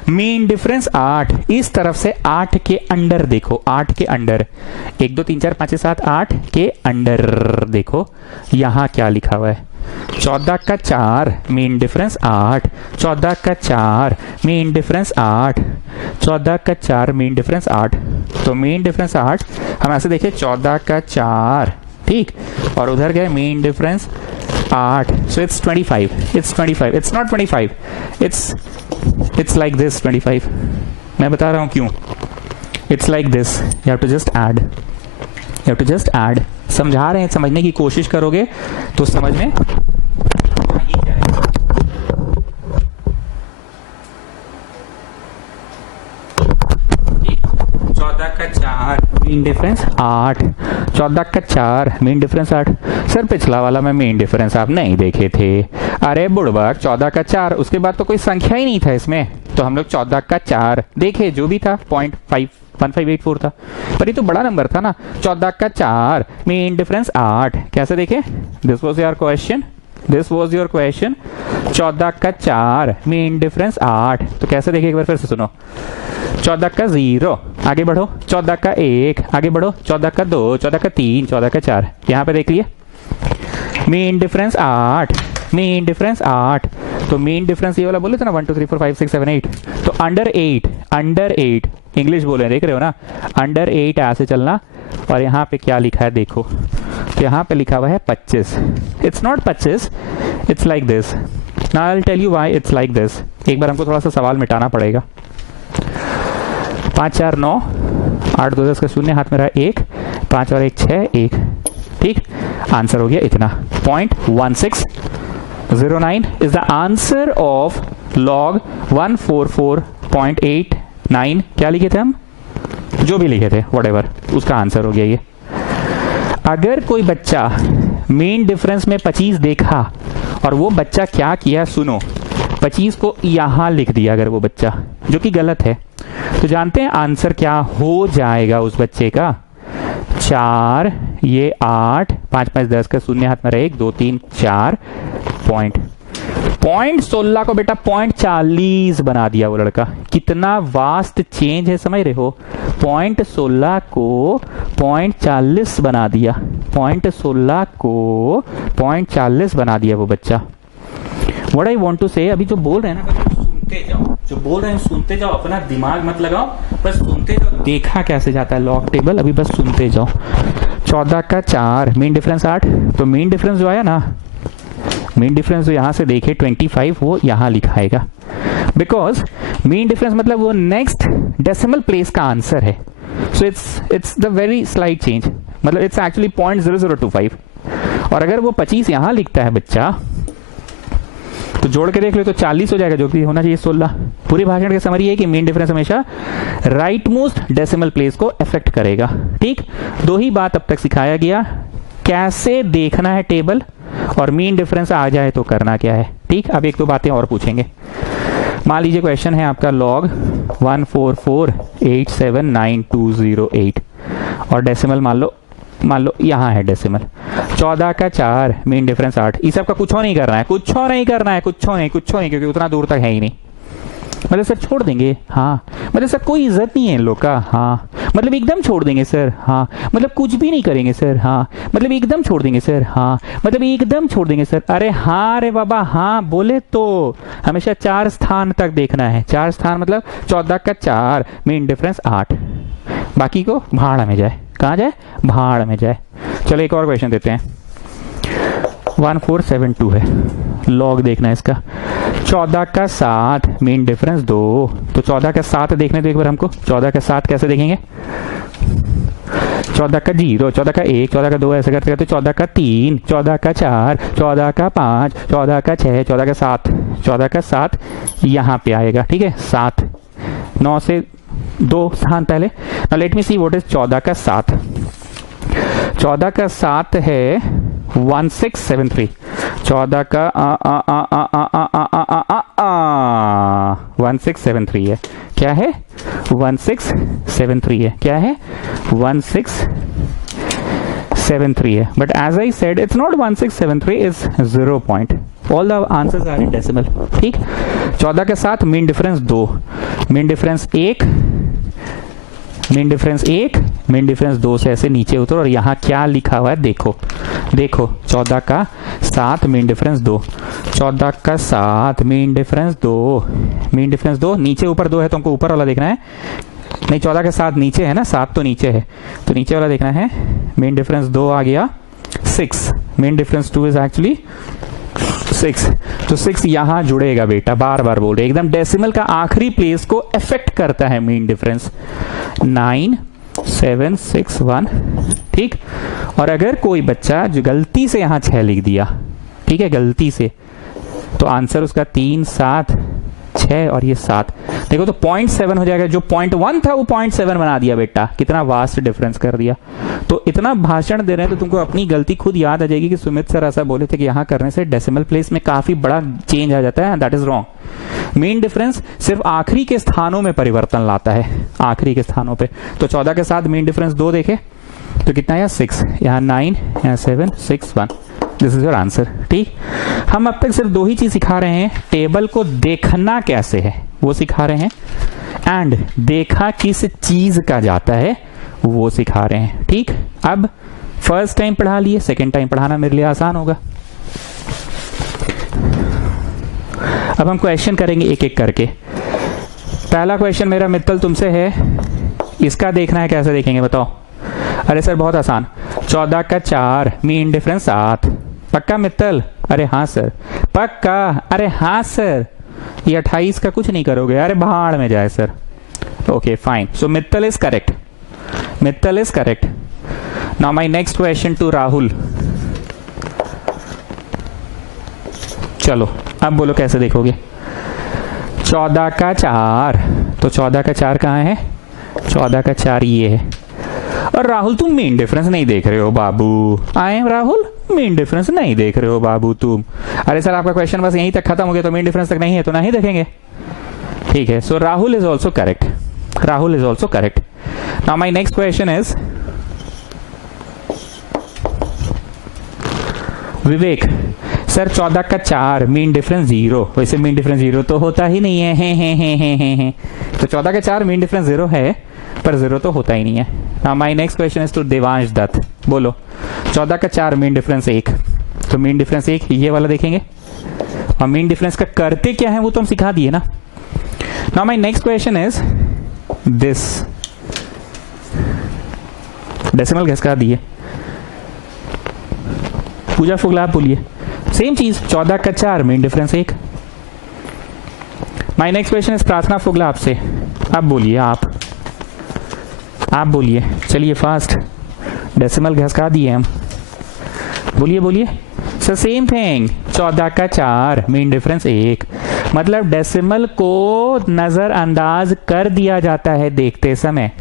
मीन डिफरेंस 8, इस तरफ से 8 के अंडर देखो, 8 के अंडर, 1 2 3 4 5 6 7 8 के अंडर देखो, यहां क्या लिखा हुआ है, 14 का 4 मीन डिफरेंस 8, 14 का 4 मीन डिफरेंस 8, 14 का 4 मीन डिफरेंस 8। तो मीन डिफरेंस 8 हम ऐसे देखें 14 का 4, ठीक, और उधर गए mean difference 8, so it's 25, it's 25, it's not 25, it's like this 25। मैं बता रहा हूं क्यों। It's like this, you have to just add, you have to just add. समझा रहे हैं, समझने की कोशिश करोगे तो समझ में 14 का 4 मीन डिफरेंस 8, 14 का 4 मीन डिफरेंस 8। सर पिछला वाला में मीन डिफरेंस आप नहीं देखे थे। अरे बुड़बक, 14 का 4, उसके बाद तो कोई संख्या ही नहीं था इसमें, तो हम लोग 14 का 4 देखे, जो भी था 0.1584 था, पर ये तो बड़ा नंबर था ना। 14 का 4 मीन डिफरेंस 8, कैसे देखे? This was your question, this was your question. 14 का 4 मीन डिफरेंस 8, तो कैसे देखे एक बार फिर से सुनो। 14 का 0 आगे बढ़ो, 14 का 1 आगे बढ़ो, 14 का 2, 14 का 3, 14 का 4, यहाँ पे देख लिए मीन डिफरेंस 8, मीन डिफरेंस 8। तो मीन डिफरेंस ये वाला बोले थे ना 1 2 3 4 5 6 7 8, तो अंडर 8 इंग्लिश बोले, देख रहे हो ना, अंडर 8 ऐसे चलना। और यहाँ पे क्या लिखा है देखो, तो यहाँ पे लिखा हुआ है 25। It's not 25, it's like this. Now I will tell you why it's like this. एक बार हमको थोड़ा सा सवाल मिटाना पड़ेगा। 5 4 9, 8 2 10 का 0, हाथ में रहा 1, 5 और 1 6, 1, ठीक, आंसर हो गया इतना। 0.1609 is the answer of log 144.89। क्या लिखे थे हम, जो भी लिखे थे व्हाटएवर, उसका आंसर हो गया ये। अगर कोई बच्चा मीन डिफरेंस में 25 देखा और वो बच्चा क्या किया सुनो, 25 को यहां लिख दिया अगर वो बच्चा, जो कि गलत है, तो जानते हैं आंसर क्या हो जाएगा उस बच्चे का? 4 ये 8, 5 5 10 का 0, हाथ में रहा 1 2 3 4 पॉइंट 16 को बेटा 0.40 बना दिया वो लड़का। कितना वास्ट चेंज है, समझ रहे हो? 0.16 को 0.40 बना दिया, 0.16 को 0.40 बना दिया वो बच्चा। व्हाट आई वांट टू से, अभी जो बोल रहे हैं ना बस सुनते जाओ, जो बोल रहे हैं सुनते जाओ, अपना दिमाग मत लगाओ, बस सुनते जाओ। देखा कैसे जाता है लॉग टेबल, अभी बस सुनते जाओ। 14 का 4 मीन डिफरेंस 8, तो मीन डिफरेंस जो आया ना, मीन डिफरेंस जो यहां से देखे 25, वो यहां लिखाएगा, बिकॉज मीन डिफरेंस मतलब वो नेक्स्ट डेसिमल प्लेस का आंसर है। So it's the very slight change, मतलब इट्स एक्चुअली 0.0025। और अगर वो 25 यहां लिखता है बच्चा, तो जोड़ के देख लो तो 40 हो जाएगा, जो कि होना चाहिए 16। पूरी भाषण की समरी है कि मीन डिफरेंस हमेशा राइट मोस्ट डेसिमल प्लेस को अफेक्ट करेगा, ठीक। दो ही बात अब तक सिखाया गया, कैसे देखना है टेबल, और मीन डिफरेंस आ जाए तो करना क्या है, ठीक। अब एक दो बातें और पूछेंगे। मान लीजिए क्वेश्चन है आपका log 144879208 और डेसिमल मान लो यहाँ है डेसिमल। 14 का 4 मीन डिफरेंस 8। इस सब का कुछ नहीं करना है, कुछ नहीं, क्योंकि उतना दूर तक है ही नहीं। मतलब सर छोड़ देंगे, हाँ। मतलब सर कोई इज्जत नहीं है इन लोग का, हाँ। मतलब एकदम छोड़ देंगे सर, हाँ। मतलब कुछ भी नहीं करेंगे सर, हाँ। मतलब एकदम छोड़ देंगे सर, हाँ। मतलब एकदम छोड़ देंगे सर। अरे हाँ रे बाबा, हाँ बोले तो हमेशा 4 स्थान तक देखना है। 4 स्थान मतलब 14 का 4 मीन डिफरेंस 8, बाकी को भाड़ में जाए। कहाँ जाए? भाड़ में जाए। चलो एक और क्वेश्चन देते हैं। 1472 है, लॉग देखना है इसका। 14 का 7 मीन डिफरेंस 2, तो 14 का 7 देखने दो एक बार हमको। 14 का 7 कैसे देखेंगे? 14 का 0, 14 का 1, 14 का 2 ऐसे करते करते 14 का 3, 14 का 4, 14 का 5, 14 का 6, 14 का 7, 14 का 7 यहाँ पे आएगा, ठीक है। 7 9 से 2 स्थान पहले। Now let me see what is 14 का 7। 14 का 7 है 1673। 14 का 1673 है। क्या है? 1673 है। क्या है? 1673 है। But as I said it's not 1673, is 0 point. All the answers are in decimal, ठीक। 14 के 7 mean difference 2, mean difference 1, mean difference 1, mean difference 2 से ऐसे नीचे उतर और यहाँ क्या लिखा हुआ है देखो, देखो 14 का 7 मीन डिफरेंस 2, 14 का 7 मीन डिफरेंस 2, मीन डिफरेंस 2, नीचे ऊपर 2 है तो हमको ऊपर वाला देखना है, नहीं 14 का 7 नीचे है ना, 7 तो नीचे है तो नीचे वाला देखना है। मीन डिफरेंस 2 आ गया 6, मीन डिफरेंस 2 इज एक्चुअली 6, तो 6 यहां जुड़ेगा बेटा, बार बार बोल रहे एकदम डेसिमल का आखिरी प्लेस को अफेक्ट करता है मीन डिफरेंस। 9 7 6 1, ठीक। और अगर कोई बच्चा जो गलती से यहां 6 लिख दिया, ठीक है, गलती से, तो आंसर उसका 3 7 6 और ये 7, देखो तो 0.7 हो जाएगा, जो 0.1 था वो 0.7 बना दिया बेटा, कितना वास्ट डिफरेंस कर दिया। तो इतना भाषण दे रहे हैं तो तुमको अपनी गलती खुद याद आ जाएगी कि सुमित सर ऐसा बोले थे कि यहाँ करने से डेसिमल प्लेस में काफी बड़ा चेंज आ जाता है, that is wrong. Mean difference सिर्फ आखिरी के स्थानों में परिवर्तन लाता है, आखिरी के स्थानों पे। तो 14 के साथ मीन डिफरेंस 2 देखे तो कितना है 6, यहाँ 9, यहाँ 7 6 1, दिस इज योर आंसर, ठीक। हम अब तक सिर्फ 2 ही चीज सिखा रहे हैं, टेबल को देखना कैसे है वो सिखा रहे हैं, एंड देखा किस चीज का जाता है वो सिखा रहे हैं, ठीक। अब फर्स्ट टाइम पढ़ा लिए, सेकेंड टाइम पढ़ाना मेरे लिए आसान होगा। अब हम क्वेश्चन करेंगे एक एक करके। पहला क्वेश्चन मेरा मित्तल तुमसे है, इसका देखना है, कैसे देखेंगे बताओ। अरे सर बहुत आसान, 14 का 4 मीन डिफरेंस 7, पक्का मित्तल? अरे हाँ सर, पक्का? अरे हाँ सर। ये 28 का कुछ नहीं करोगे? अरे भाड़ में जाए sir. Okay fine, so Mittal is correct, Mittal is correct. Now my next question to Rahul. चलो अब बोलो कैसे देखोगे। 14 का 4, तो 14 का 4 कहाँ है? 14 का 4 ये है। और राहुल तुम मीन डिफरेंस नहीं देख रहे हो बाबू। I am Rahul, mean difference नहीं देख रहे हो बाबू तुम। अरे सर आपका क्वेश्चन बस यहीं तक खत्म हो गया, तो मीन डिफरेंस तक नहीं है तो नहीं देखेंगे, ठीक है। So Rahul is also correct, Rahul is also correct. Now my next question is Vivek. Sir 14 का 4 मीन डिफरेंस 0, वैसे मीन डिफरेंस 0 तो होता ही नहीं है। तो 14 का 4 मीन डिफरेंस 0 है, पर 0 तो होता ही नहीं है। Now my next question is to Devansh Dutt. बोलो 14 का 4 मीन डिफरेंस 1, तो मीन डिफरेंस 1 ये वाला देखेंगे, और मीन डिफरेंस का करते क्या है वो तो हम सिखा दिए ना। Now my next question is this, decimal किसका दिए? पूजा फुगला, आप बोलिए सेम चीज, 14 का 4 mean difference 1। My next question is प्रार्थना फुगला आपसे, आप बोलिए, आप बोलिए, चलिए फास्ट, डेसिमल घसका दिए हम, बोलिए बोलिए। सो सेम थिंग, 14 का 4 मीन डिफरेंस 1, मतलब डेसिमल को नजरअंदाज कर दिया जाता है देखते समय।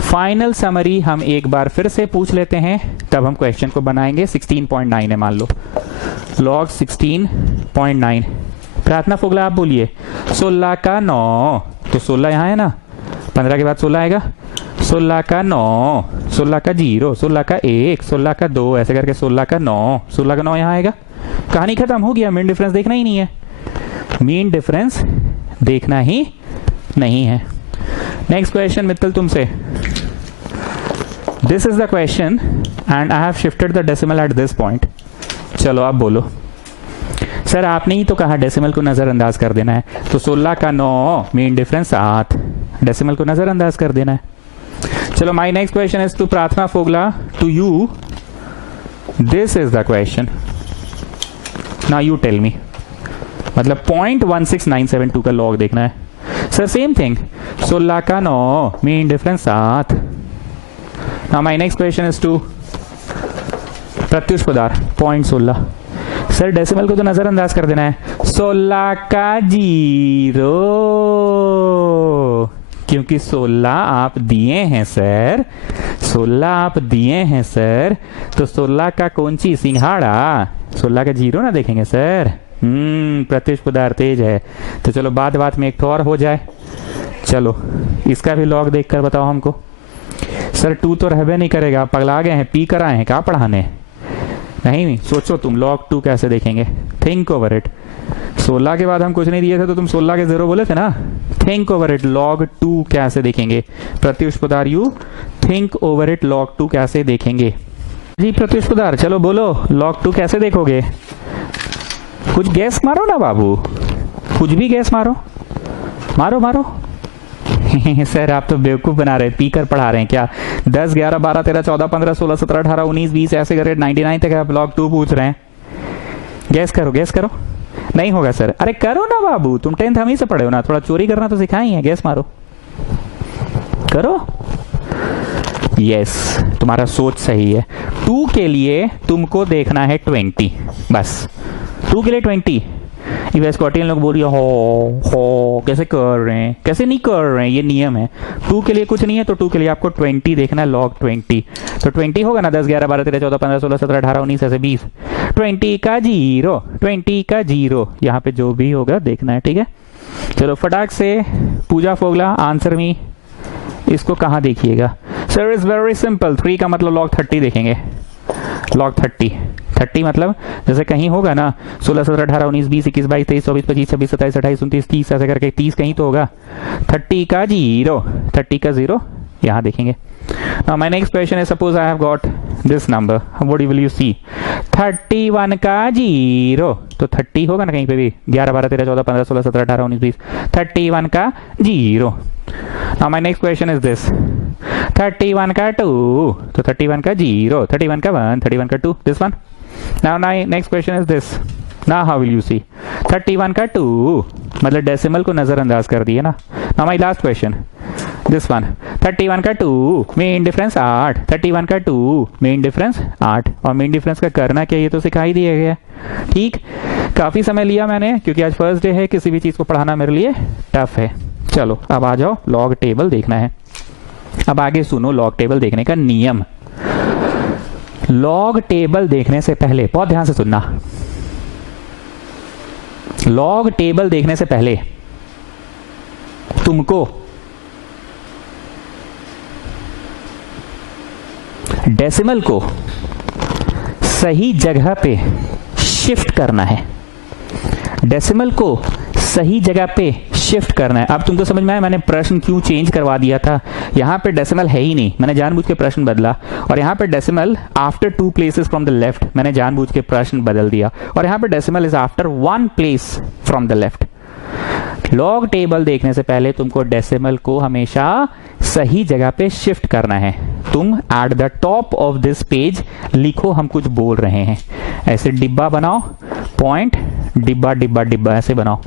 फाइनल समरी हम एक बार फिर से पूछ लेते हैं, तब हम क्वेश्चन को बनाएंगे। 16.9 है मान लो, लॉग 16.9। प्रार्थना फुगला आप बोलिए 16 का 9, तो 16 यहाँ है ना, 15 के बाद 16 आएगा, 16 का 9, 16 का 0, 16 का 1, 16 का 2, ऐसे करके 16 का 9, 16 का 9 यहाँ आएगा। कहानी खत्म हो गया, मीन डिफरेंस देखना ही नहीं है, मीन डिफरेंस देखना ही नहीं है। नेक्स्ट क्वेश्चन मित्तल तुमसे, this is the question and I have shifted the decimal at this point. चलो आप बोलो। सर आपने ही तो कहा डेसिमल को नजरअंदाज कर देना है, तो 16 का 9 मीन डिफरेंस 7, डेसिमल को नजरअंदाज कर देना है। चलो my next question is to Prarthana Fogla, to you this is the question, now you tell me, मतलब 0.16972 का लॉग देखना है। सर सेम थिंग, 16 का 9 mean difference 7। Now my next question is to Pratyush Podar, 0.16। Sir decimal को तो नजरअंदाज कर देना है, 16 का 0, क्योंकि 16 आप दिए हैं सर, 16 आप दिए हैं सर, तो 16 का कौन सी सिंघाड़ा, 16 का 0 ना देखेंगे सर। प्रत्युष पदार्थ तेज है, तो चलो बात बात में एक तो और हो जाए। चलो इसका भी लॉग देखकर बताओ हमको। सर 2 तो रहबे नहीं करेगा, पगला गए हैं, पी कर आए हैं क्या पढ़ाने? नहीं सोचो तुम लॉग 2 कैसे देखेंगे, थिंक ओवर इट। 16 के बाद हम कुछ नहीं दिए थे तो तुम 16 के 0 बोले थे ना, थिंक ओवर इट, log 2 कैसे देखेंगे? Pratyush Podar, you think over it, log 2 कैसे देखेंगे? जी प्रत्युष पोदार, चलो बोलो, log 2 कैसे देखोगे? कुछ गैस मारो ना बाबू, कुछ भी गैस मारो, मारो मारो। सर आप तो बेवकूफ बना रहे, पी कर पढ़ा रहे हैं क्या? 10, 11, 12, 13, 14, 15, 16, 17, 18, 19, 20 ऐसे करके 99 तक आप log 2 पूछ रहे हैं। गैस करो, गैस करो। नहीं होगा सर। अरे करो ना बाबू, तुम 10th हम ही से पढ़े हो ना, थोड़ा चोरी करना तो सिखाई है। गैस मारो, करो। यस, तुम्हारा सोच सही है। 2 के लिए तुमको देखना है 20, बस 2 के लिए 20। स्कॉटियन लोग बोल रही हो कैसे कर रहे हैं, कैसे नहीं कर रहे हैं, ये नियम है। 2 के लिए कुछ नहीं है, तो 2 के लिए आपको 20 देखना है, log 20। तो 20 होगा ना, 10, 11, 12, 13, 14, 15, 16, 17, 18, 19 ऐसे 20। 20 का 0, 20 का 0, यहाँ पे जो भी होगा देखना है, ठीक है। चलो फटाक से पूजा फोगला, आंसर मी, इसको कहाँ देखिएगा? सर इज वेरी सिंपल, 3 का मतलब log 30 देखेंगे। log 30 मतलब जैसे कहीं होगा ना 16, 17, 18, 19, 20, 21, 22, 23, 24, 25, 26, 27, 28, 29, 30 ऐसे करके 30 कहीं तो होगा। 30 का 0 यहाँ देखेंगे। Now my next question is, suppose I have got this number, what will you see? 31 का 0, तो 30 होगा ना कहीं पे भी, 11, 12, 13, 14, 15, 16, 17, 18, 19, 20, 31 का 0। Now my next question is this, 31 का 2, तो 31 का 0, 31 का 1, 31 का 2, this one. Now next question is this, now how will you see? 31 का 2 मतलब डेसिमल को नजरअंदाज कर दिए ना। Now my last question, this one, 31 का 2 मेन डिफरेंस 8, 31 का 2 मेन डिफरेंस 8, और मेन डिफरेंस का करना क्या ये तो सिखाई दिया गया। ठीक, काफी समय लिया मैंने क्योंकि आज फर्स्ट डे है, किसी भी चीज को पढ़ाना मेरे लिए टफ है। चलो अब आ जाओ, लॉग टेबल देखना है। अब आगे सुनो लॉग टेबल देखने का नियम। लॉग टेबल देखने से पहले बहुत ध्यान से सुनना, लॉग टेबल देखने से पहले तुमको डेसिमल को सही जगह पे शिफ्ट करना है, डेसिमल को सही जगह पे शिफ्ट करना है। अब तुमको समझ में आया मैंने प्रश्न क्यों चेंज करवा दिया था? यहां पे डेसिमल है ही नहीं, मैंने जानबूझ के प्रश्न बदला, और यहां पे decimal after 2 places from the left, मैंने जानबूझ के प्रश्न बदल दिया, और यहां पे decimal is after 1 place from the left. Log table देखने से पहले तुमको डेसिमल को हमेशा सही जगह पे शिफ्ट करना है। तुम at the top of this page लिखो, हम कुछ बोल रहे हैं, ऐसे डिब्बा बनाओ, पॉइंट डिब्बा डिब्बा डिब्बा ऐसे बनाओ,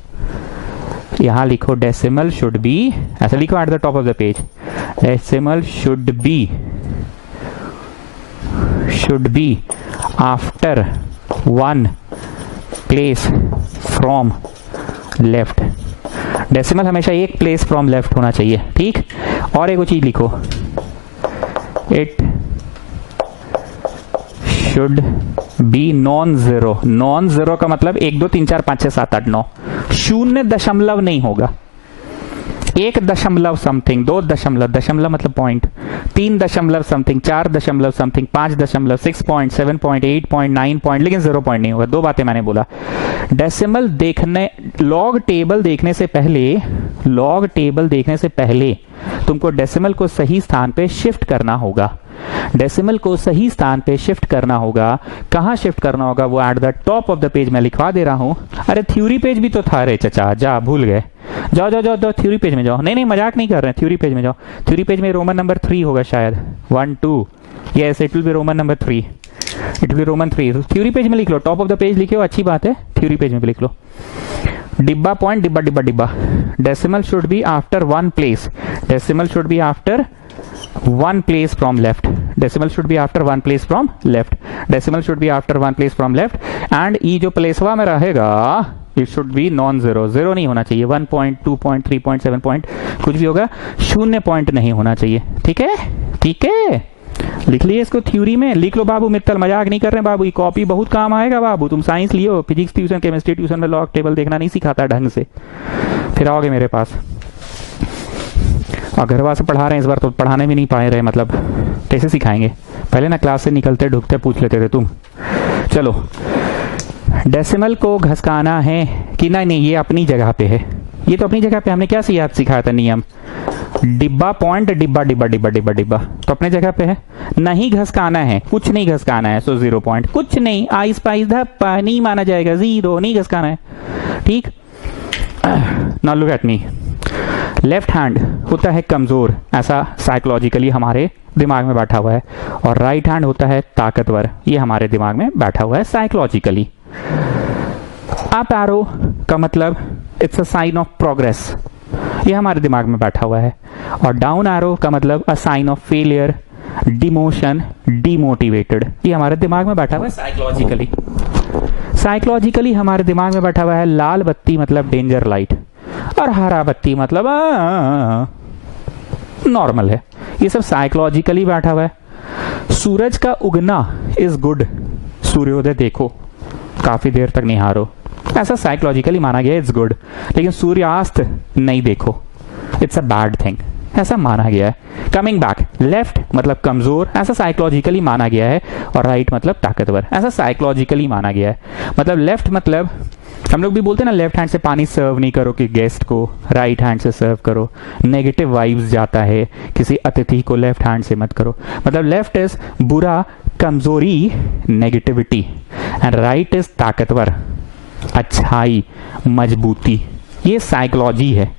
यहां लिखो डेसिमल शुड बी, ऐसे लिखो at the top of the page, decimal should be after 1 place from left. Decimal हमेशा 1 प्लेस फ्रॉम लेफ्ट होना चाहिए, ठीक। और एक चीज लिखो, it should be non zero. Non zero का मतलब 1 2 3 4 5 6 7 8 9, 0 नहीं होगा, 1 दशमलव समथिंग, 2 दशमलव, दशमलव मतलब पॉइंट, 3 दशमलव समथिंग, 4 दशमलव समथिंग, 5 दशमलव, 6 पॉइंट, 7 पॉइंट, 8 पॉइंट, 9 पॉइंट, लेकिन 0 पॉइंट नहीं होगा। 2 बातें मैंने बोला। डेसिमल देखने, लॉग टेबल देखने से पहले, लॉग टेबल देखने से पहले तुमको डेसिमल को सही स्थान पे शिफ्ट करना होगा, डेसिमल को सही स्थान पे शिफ्ट करना होगा। कहां शिफ्ट करना होगा? वो at the top of the page मैं लिखवा दे रहा हूं। अरे थ्योरी पेज भी तो था रे चचा, जा भूल गए, जाओ जाओ जाओ, थ्योरी पेज में जाओ। नहीं नहीं मजाक नहीं कर रहे हैं, थ्योरी पेज में जाओ। थ्योरी पेज में रोमन नंबर 3 होगा शायद, 1 2, yes it will be Roman number 3, it will be Roman 3। Theory page में लिख लो, टॉप ऑफ द पेज लिखे हो, अच्छी बात है, थ्योरी पेज में भी लिख लो। डिब्बा पॉइंट डिब्बा डिब्बा डिब्बा, decimal should be after 1 place, decimal should be after 1 place from left, decimal should be after 1 place from left, decimal should be after 1 place from left, and ये जो प्लेसवा में रहेगा it should be non zero, 0 नहीं होना चाहिए, 1 point 2 point 3 point 7 point कुछ भी होगा, 0 पॉइंट नहीं होना चाहिए। ठीक है, ठीक है, लिख लिए इसको, थ्योरी में लिख लो बाबू। मित्तल मजाक नहीं कर रहे बाबू, ये कॉपी बहुत काम आएगा बाबू। तुम साइंस लियो, फिजिक्स ट्यूशन, केमिस्ट्री ट्यूशन में लॉग टेबल देखना नहीं सिखाता ढंग से, फिर आओगे मेरे पास। और घरवा से पढ़ा रहे हैं इस बार, तो पढ़ाने भी नहीं पाए रहे, मतलब कैसे सिखाएंगे? पहले ना क्लास से निकलते ढुकते पूछ लेते थे तुम। चलो, डेसिमल को घसकाना है कि नहीं, नहीं ये अपनी जगह पे है, ये तो अपनी जगह पे हमने क्या याद सिखाया था नियम, डिब्बा पॉइंट डिब्बा डिब्बा डिब्बा डिब्बा डिब्बा, तो अपने जगह पे है। नहीं घसकाना है, कुछ नहीं घसकाना है, सो 0 पॉइंट, कुछ नहीं, आइस पाइस धप्पा नहीं माना जाएगा, 0 नहीं घसकाना है, ठीक। Now look at me, left hand होता है कमजोर, ऐसा साइकोलॉजिकली हमारे दिमाग में बैठा हुआ है, और राइट हैंड होता है ताकतवर, ये हमारे दिमाग में बैठा हुआ है साइकोलॉजिकली। अप एरो का मतलब it's a sign of progress, ये हमारे दिमाग में बैठा हुआ है, और डाउन एरो का मतलब a sign of failure, demotion, demotivated, ये हमारे दिमाग में बैठा हुआ है साइकोलॉजिकली। साइकोलॉजिकली हमारे दिमाग में बैठा हुआ है लाल बत्ती मतलब डेंजर लाइट, और हरा बत्ती मतलब नॉर्मल है, ये सब साइकोलॉजिकली बैठा हुआ है। सूरज का उगना इज गुड, सूर्योदय देखो, काफी देर तक निहारो, ऐसा साइकोलॉजिकली माना गया, इट्स गुड। लेकिन सूर्यास्त नहीं देखो, इट्स अ बैड थिंग, ऐसा माना गया है। कमिंग बैक, लेफ्ट मतलब कमजोर, ऐसा साइकोलॉजिकली माना गया है, और राइट मतलब ताकतवर, ऐसा साइकोलॉजिकली माना गया है। मतलब लेफ्ट मतलब हम लोग भी बोलते हैं ना, लेफ्ट हैंड से पानी सर्व नहीं करो कि गेस्ट को, राइट हैंड से सर्व करो, नेगेटिव वाइब्स जाता है, किसी अतिथि को लेफ्ट हैंड से मत करो। मतलब लेफ्ट इज बुरा, कमजोरी, नेगेटिविटी, एंड राइट इज ताकतवर, अच्छाई, मजबूती, ये साइकोलॉजी है।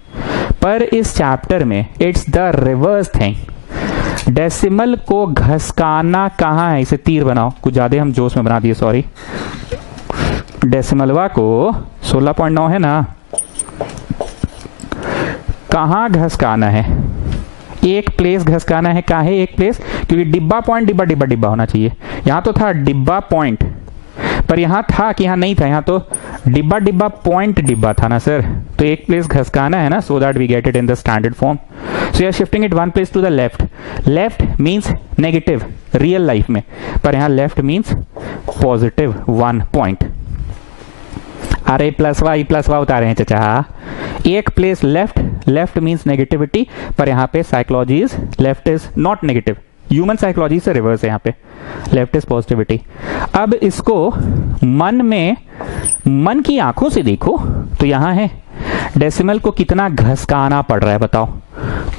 पर इस चैप्टर में it's the reverse thing. Decimal को घसकाना कहाँ है, इसे तीर बनाओ, कुछ ज्यादा हम जोश में बना दिए, सॉरी। डेसिमलवा को 16.9 है ना, कहाँ घसकाना है, एक प्लेस घसकाना है, काहे एक प्लेस, क्योंकि डिब्बा पॉइंट डिब्बा डिब्बा डिब्बा होना चाहिए। यहां तो था डिब्बा पॉइंट, पर यहां था कि यहां नहीं था, यहां तो डिब्बा डिब्बा पॉइंट डिब्बा था ना सर, तो एक प्लेस घसकाना है ना, so that we get it in the standard form. So you are shifting it one place to the left. Left means negative real life में, पर यहां लेफ्ट मीन्स पॉजिटिव 1 पॉइंट। अरे प्लस वाई उतारे हैं चचा, एक place left, left means negativity, पर यहां पे psychology is left is not negative, human psychology से रिवर्स है, यहाँ पे लेफ्ट इज पॉजिटिविटी। अब इसको मन में, मन की आंखों से देखो तो यहां है डेसिमल को कितना घसकाना पड़ रहा है बताओ,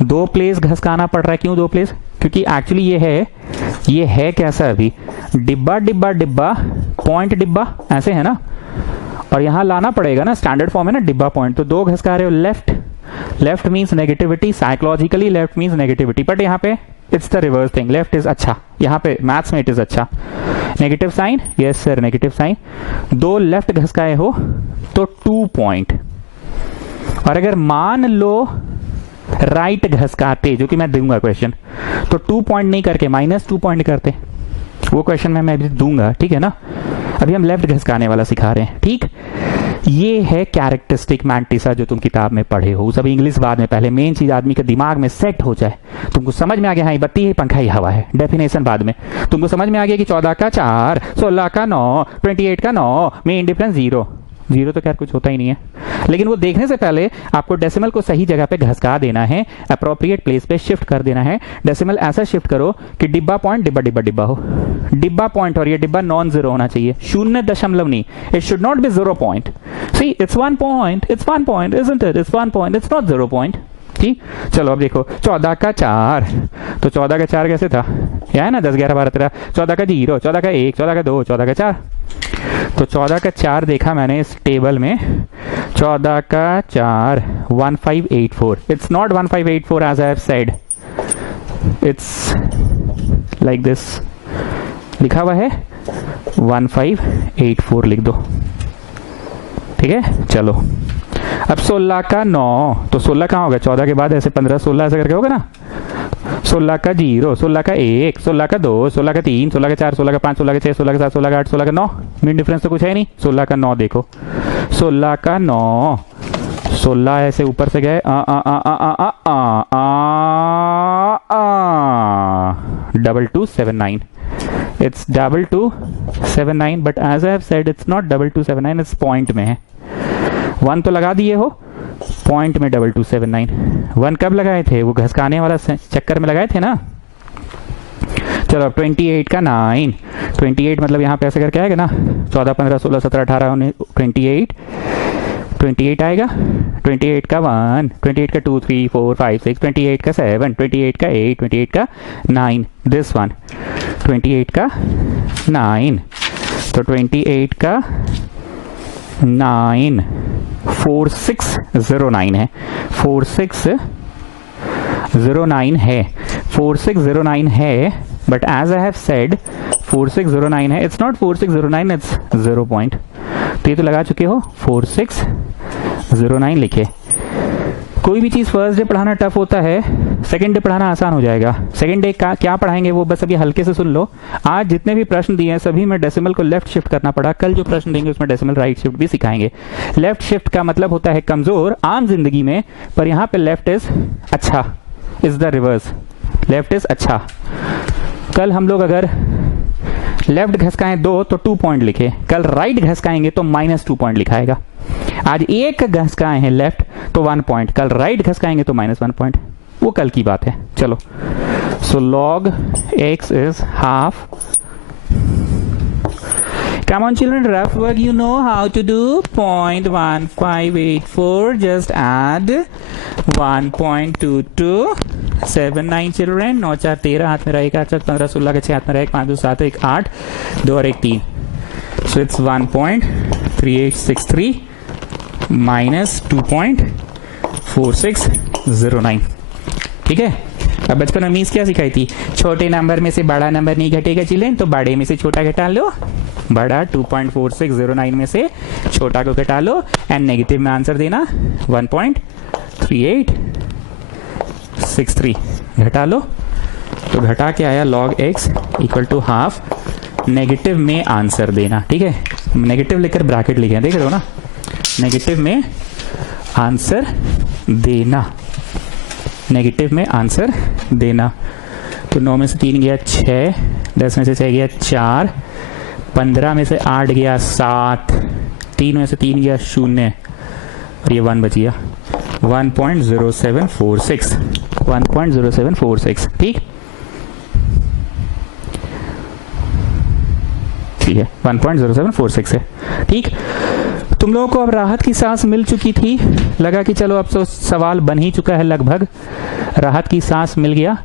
2 प्लेस घसकाना पड़ रहा है। क्यों 2 प्लेस, क्योंकि एक्चुअली ये है कैसा, अभी डिब्बा डिब्बा डिब्बा पॉइंट डिब्बा ऐसे है ना, और यहां लाना पड़ेगा ना, स्टैंडर्ड फॉर्म है ना डिब्बा पॉइंट, तो 2 घसका रहे हो left, left means negativity, psychologically left means negativity, but यहाँ पे it's the reverse thing, left is अच्छा, यहाँ पे मैथ्स में इट इज अच्छा। Negative sign, yes sir negative sign, 2 left घसकाए हो तो 2 पॉइंट, और अगर मान लो राइट घसकाते, जो कि मैं दूंगा क्वेश्चन, तो 2 पॉइंट नहीं करके -2 पॉइंट करते, वो क्वेश्चन में मैं भी दूंगा, ठीक है ना। अभी हम लेफ्ट घसकाने वाला सिखा रहे हैं, ठीक। ये है कैरेक्टरिस्टिक मैंटिसा जो तुम किताब में पढ़े हो, सब इंग्लिश बाद में, पहले मेन चीज आदमी के दिमाग में सेट हो जाए, तुमको समझ में आ गया, हाँ ये बत्ती है, पंखा ही हवा है, डेफिनेशन बाद में तुमको समझ में आ गया कि 14 का 4, 16 का 9, 28 का 9, मेन डिफरेंस 0 तो खैर कुछ होता ही नहीं है, लेकिन वो देखने से पहले आपको डेसिमल को सही जगह पे घसका देना है, अप्रोप्रिएट प्लेस पे शिफ्ट कर देना है। डेसिमल ऐसा शिफ्ट करो कि डिब्बा पॉइंट डिब्बा डिब्बा डिब्बा हो, डिब्बा पॉइंट, और ये डिब्बा नॉन जीरो होना चाहिए, 0 नहीं, it should not be 0 point. See it's 1 point, it's 1 point, isn't it, it's 1 point, it's not 0 point, ठीक। चलो अब देखो 14 का 4, तो 14 का 4 कैसे था, यह है ना 10 11 12 13, 14 का 0, 14 का 1, 14 का 2, 14 का 4, तो 14 का 4 देखा मैंने इस टेबल में, 14 का 4 1584, it's not 1584 as I have said, it's like this, लिखा हुआ है 1584 लिख दो, ठीक है। चलो अब 16 का 9, तो 16 कहाँ होगा, 14 के बाद ऐसे 15 16 ऐसे करके होगा ना, 16 का 0, 16 का 1, 16 का 2, 16 का 3, 16 का 4, 16 का 5, 16 का 6, 16 का 7, 16 का 8, 16 का 9, मेन डिफरेंस तो कुछ है नहीं। 16 का 9 देखो, 16 का 9, 16 ऐसे ऊपर से गए, 2279, it's 2279, but as I have said it's not 2279, it's point में है, 1 तो लगा दिए हो, पॉइंट में 2279, 1 कब लगाए थे, वो घसकाने वाला चक्कर में लगाए थे ना। चलो अब 28 का 9, 28 मतलब यहाँ पे ऐसे करके आएगा ना, 14 15 16 17 18 19 28, 28 आएगा, 28 का 1, 28 का 2 3 4 5 6, 28 का 7, 28 का 8, 28 का 9, दिस वन 28 का 9, तो 28 का 9 4609 है, 4609 है, 4609 है, but as I have said 4609 है, इट्स नॉट 4609, इट्स 0 पॉइंट। तो ये तो लगा चुके हो, 4609 लिखे। कोई भी चीज़ फर्स्ट डे पढ़ाना टफ होता है, सेकंड डे पढ़ाना आसान हो जाएगा। सेकंड डे का क्या पढ़ाएंगे वो बस अभी हल्के से सुन लो। आज जितने भी प्रश्न दिए हैं सभी में डेसिमल को लेफ्ट शिफ्ट करना पड़ा, कल जो प्रश्न देंगे उसमें डेसिमल राइट शिफ्ट भी सिखाएंगे। लेफ्ट शिफ्ट का मतलब होता है कमजोर आम जिंदगी में, पर यहाँ पे लेफ्ट इज अच्छा, is the reverse, left is अच्छा। कल हम लोग अगर लेफ्ट घसकाएं 2 तो 2 पॉइंट लिखे, कल राइट घसकाएंगे तो -2 पॉइंट लिखाएगा। आज एक घसकाए हैं लेफ्ट तो 1 पॉइंट, कल राइट घसकाएंगे तो -1 पॉइंट, वो कल की बात है। चलो, सो log x is half. Come on children, rough work you know how to do. 0.1584, just add 1.2279 children. 9 4 13, हाथ में रहेगा 4 15 16 के 6 हाथ में रहेगा, 5 2 7 1 8 2 और 1 3, so it's 1.3863 minus 2.4609। ठीक है। अब बचपन में मीस क्या सिखाई थी, छोटे नंबर में से बड़ा नंबर नहीं घटेगा चिल्ड्रन, तो बड़े में से छोटा घटा लो, बड़ा 2.4609 में से छोटा को घटा लो, एंड नेगेटिव में आंसर देना 1.3863 घटा लो, तो घटा के आया log x equal to half, negative में आंसर देना। ठीक है, नेगेटिव लिखकर ब्रैकेट लिखे, देख रहे हो ना, नेगेटिव में आंसर देना, नेगेटिव में आंसर देना। तो 9 में से 3 गया 6, 10 में से 6 गया 4, 15 में से 8 गया 7, 3 में से 3 गया 0 और ये 1 बच गया, 1.0746, 1.0746। ठीक ठीक है, 1.0746 है। ठीक, तुम लोगों को अब राहत की सांस मिल चुकी थी, लगा कि चलो अब तो सवाल बन ही चुका है लगभग, राहत की सांस मिल गया।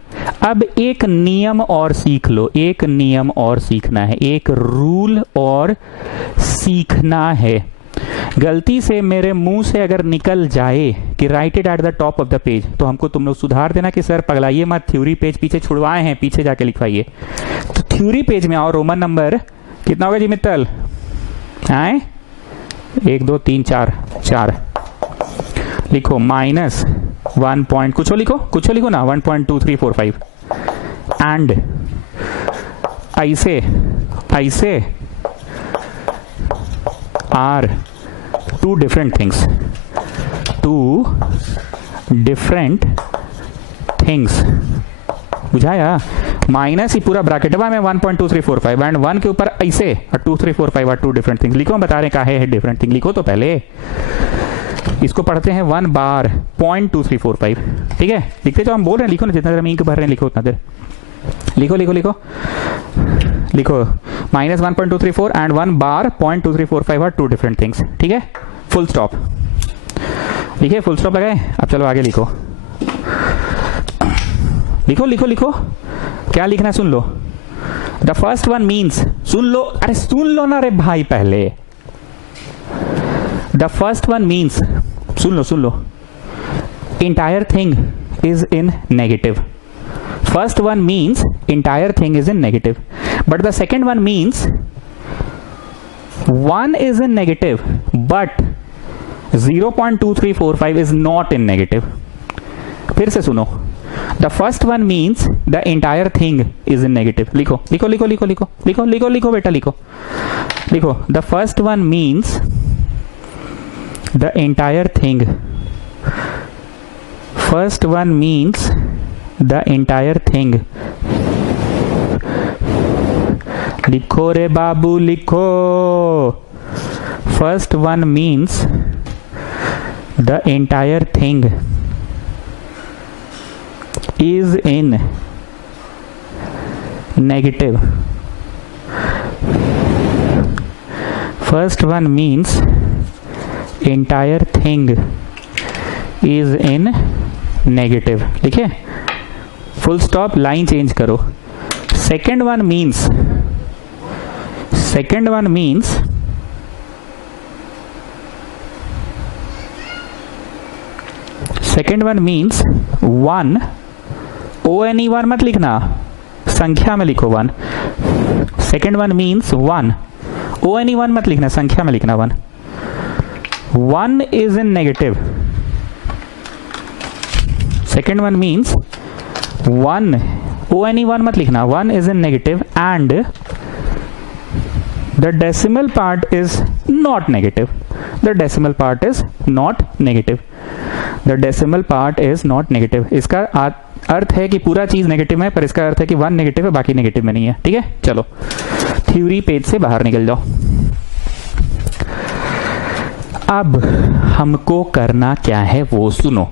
अब एक नियम और सीख लो, एक नियम और सीखना है, एक रूल और सीखना है। गलती से मेरे मुंह से अगर निकल जाए कि right it at the top of the page, तो हमको तुम लोग सुधार देना कि सर पगलाइए मत, थ्योरी पेज पीछे छुड़वाए हैं, पीछे जाके लिखवाइए। तो थ्योरी पेज में आओ, रोमन नंबर कितना होगा जी मित्तल, आए 1 2 3 4 4 लिखो, -1 पॉइंट कुछ लिखो, कुछ लिखो ना, 1.2345 एंड ऐसे ऐसे are two different things, two different things, बुझाया। माइनस ही पूरा ब्रैकेट में 1.2345 एंड 1 के ऊपर ऐसे 2345 आर 2 डिफरेंट थिंग्स। लिखो, बता रहे क्या है डिफरेंट थिंग, लिखो तो पहले इसको पढ़ते हैं 1 बार 0.2345। ठीक है, लिखते जो हम बोल रहे हैं, लिखो ना, जितना देर हम इंक भर रहे हैं लिखो उतना देर, लिखो लिखो लिखो लिखो, -1.234 एंड 1 बार 0.2345 आर 2 डिफरेंट थिंग्स। ठीक है, फुल स्टॉप लिखे, फुल स्टॉप लगाए। अब चलो आगे लिखो, लिखो लिखो लिखो, क्या लिखना सुन लो। द फर्स्ट वन मीन्स, सुन लो, अरे सुन लो ना रे भाई पहले। The first one means, soon low, entire thing is in negative. First one means entire thing is in negative, but the second one means one is in negative but 0.2345 is not in negative. फिर से सुनो, the first one means the entire thing is in negative. लिखो लिखो लिखो लिखो लिखो लिखो लिखो लिखो बेटा लिखो लिखो, the first one means the entire thing, first one means the entire thing. लिखो रे बाबू लिखो, first one means the entire thing is in negative. First one means entire thing is in negative, ठीक है, फुल स्टॉप, लाइन चेंज करो. Second one means one, ONE1 मत लिखना, संख्या में लिखो one. Second one means one, ONE1 मत लिखना, संख्या में लिखना one. One is in negative. Second one means one, ONE1 मत लिखना, one is in negative and the decimal part is not negative. The decimal part is not negative. The decimal part is not negative. इसका अर्थ है कि पूरा चीज नेगेटिव में, पर इसका अर्थ है कि वन नेगेटिव है, बाकी नेगेटिव में नहीं है. ठीक है, चलो थ्योरी पेज से बाहर निकल जाओ. अब हमको करना क्या है वो सुनो.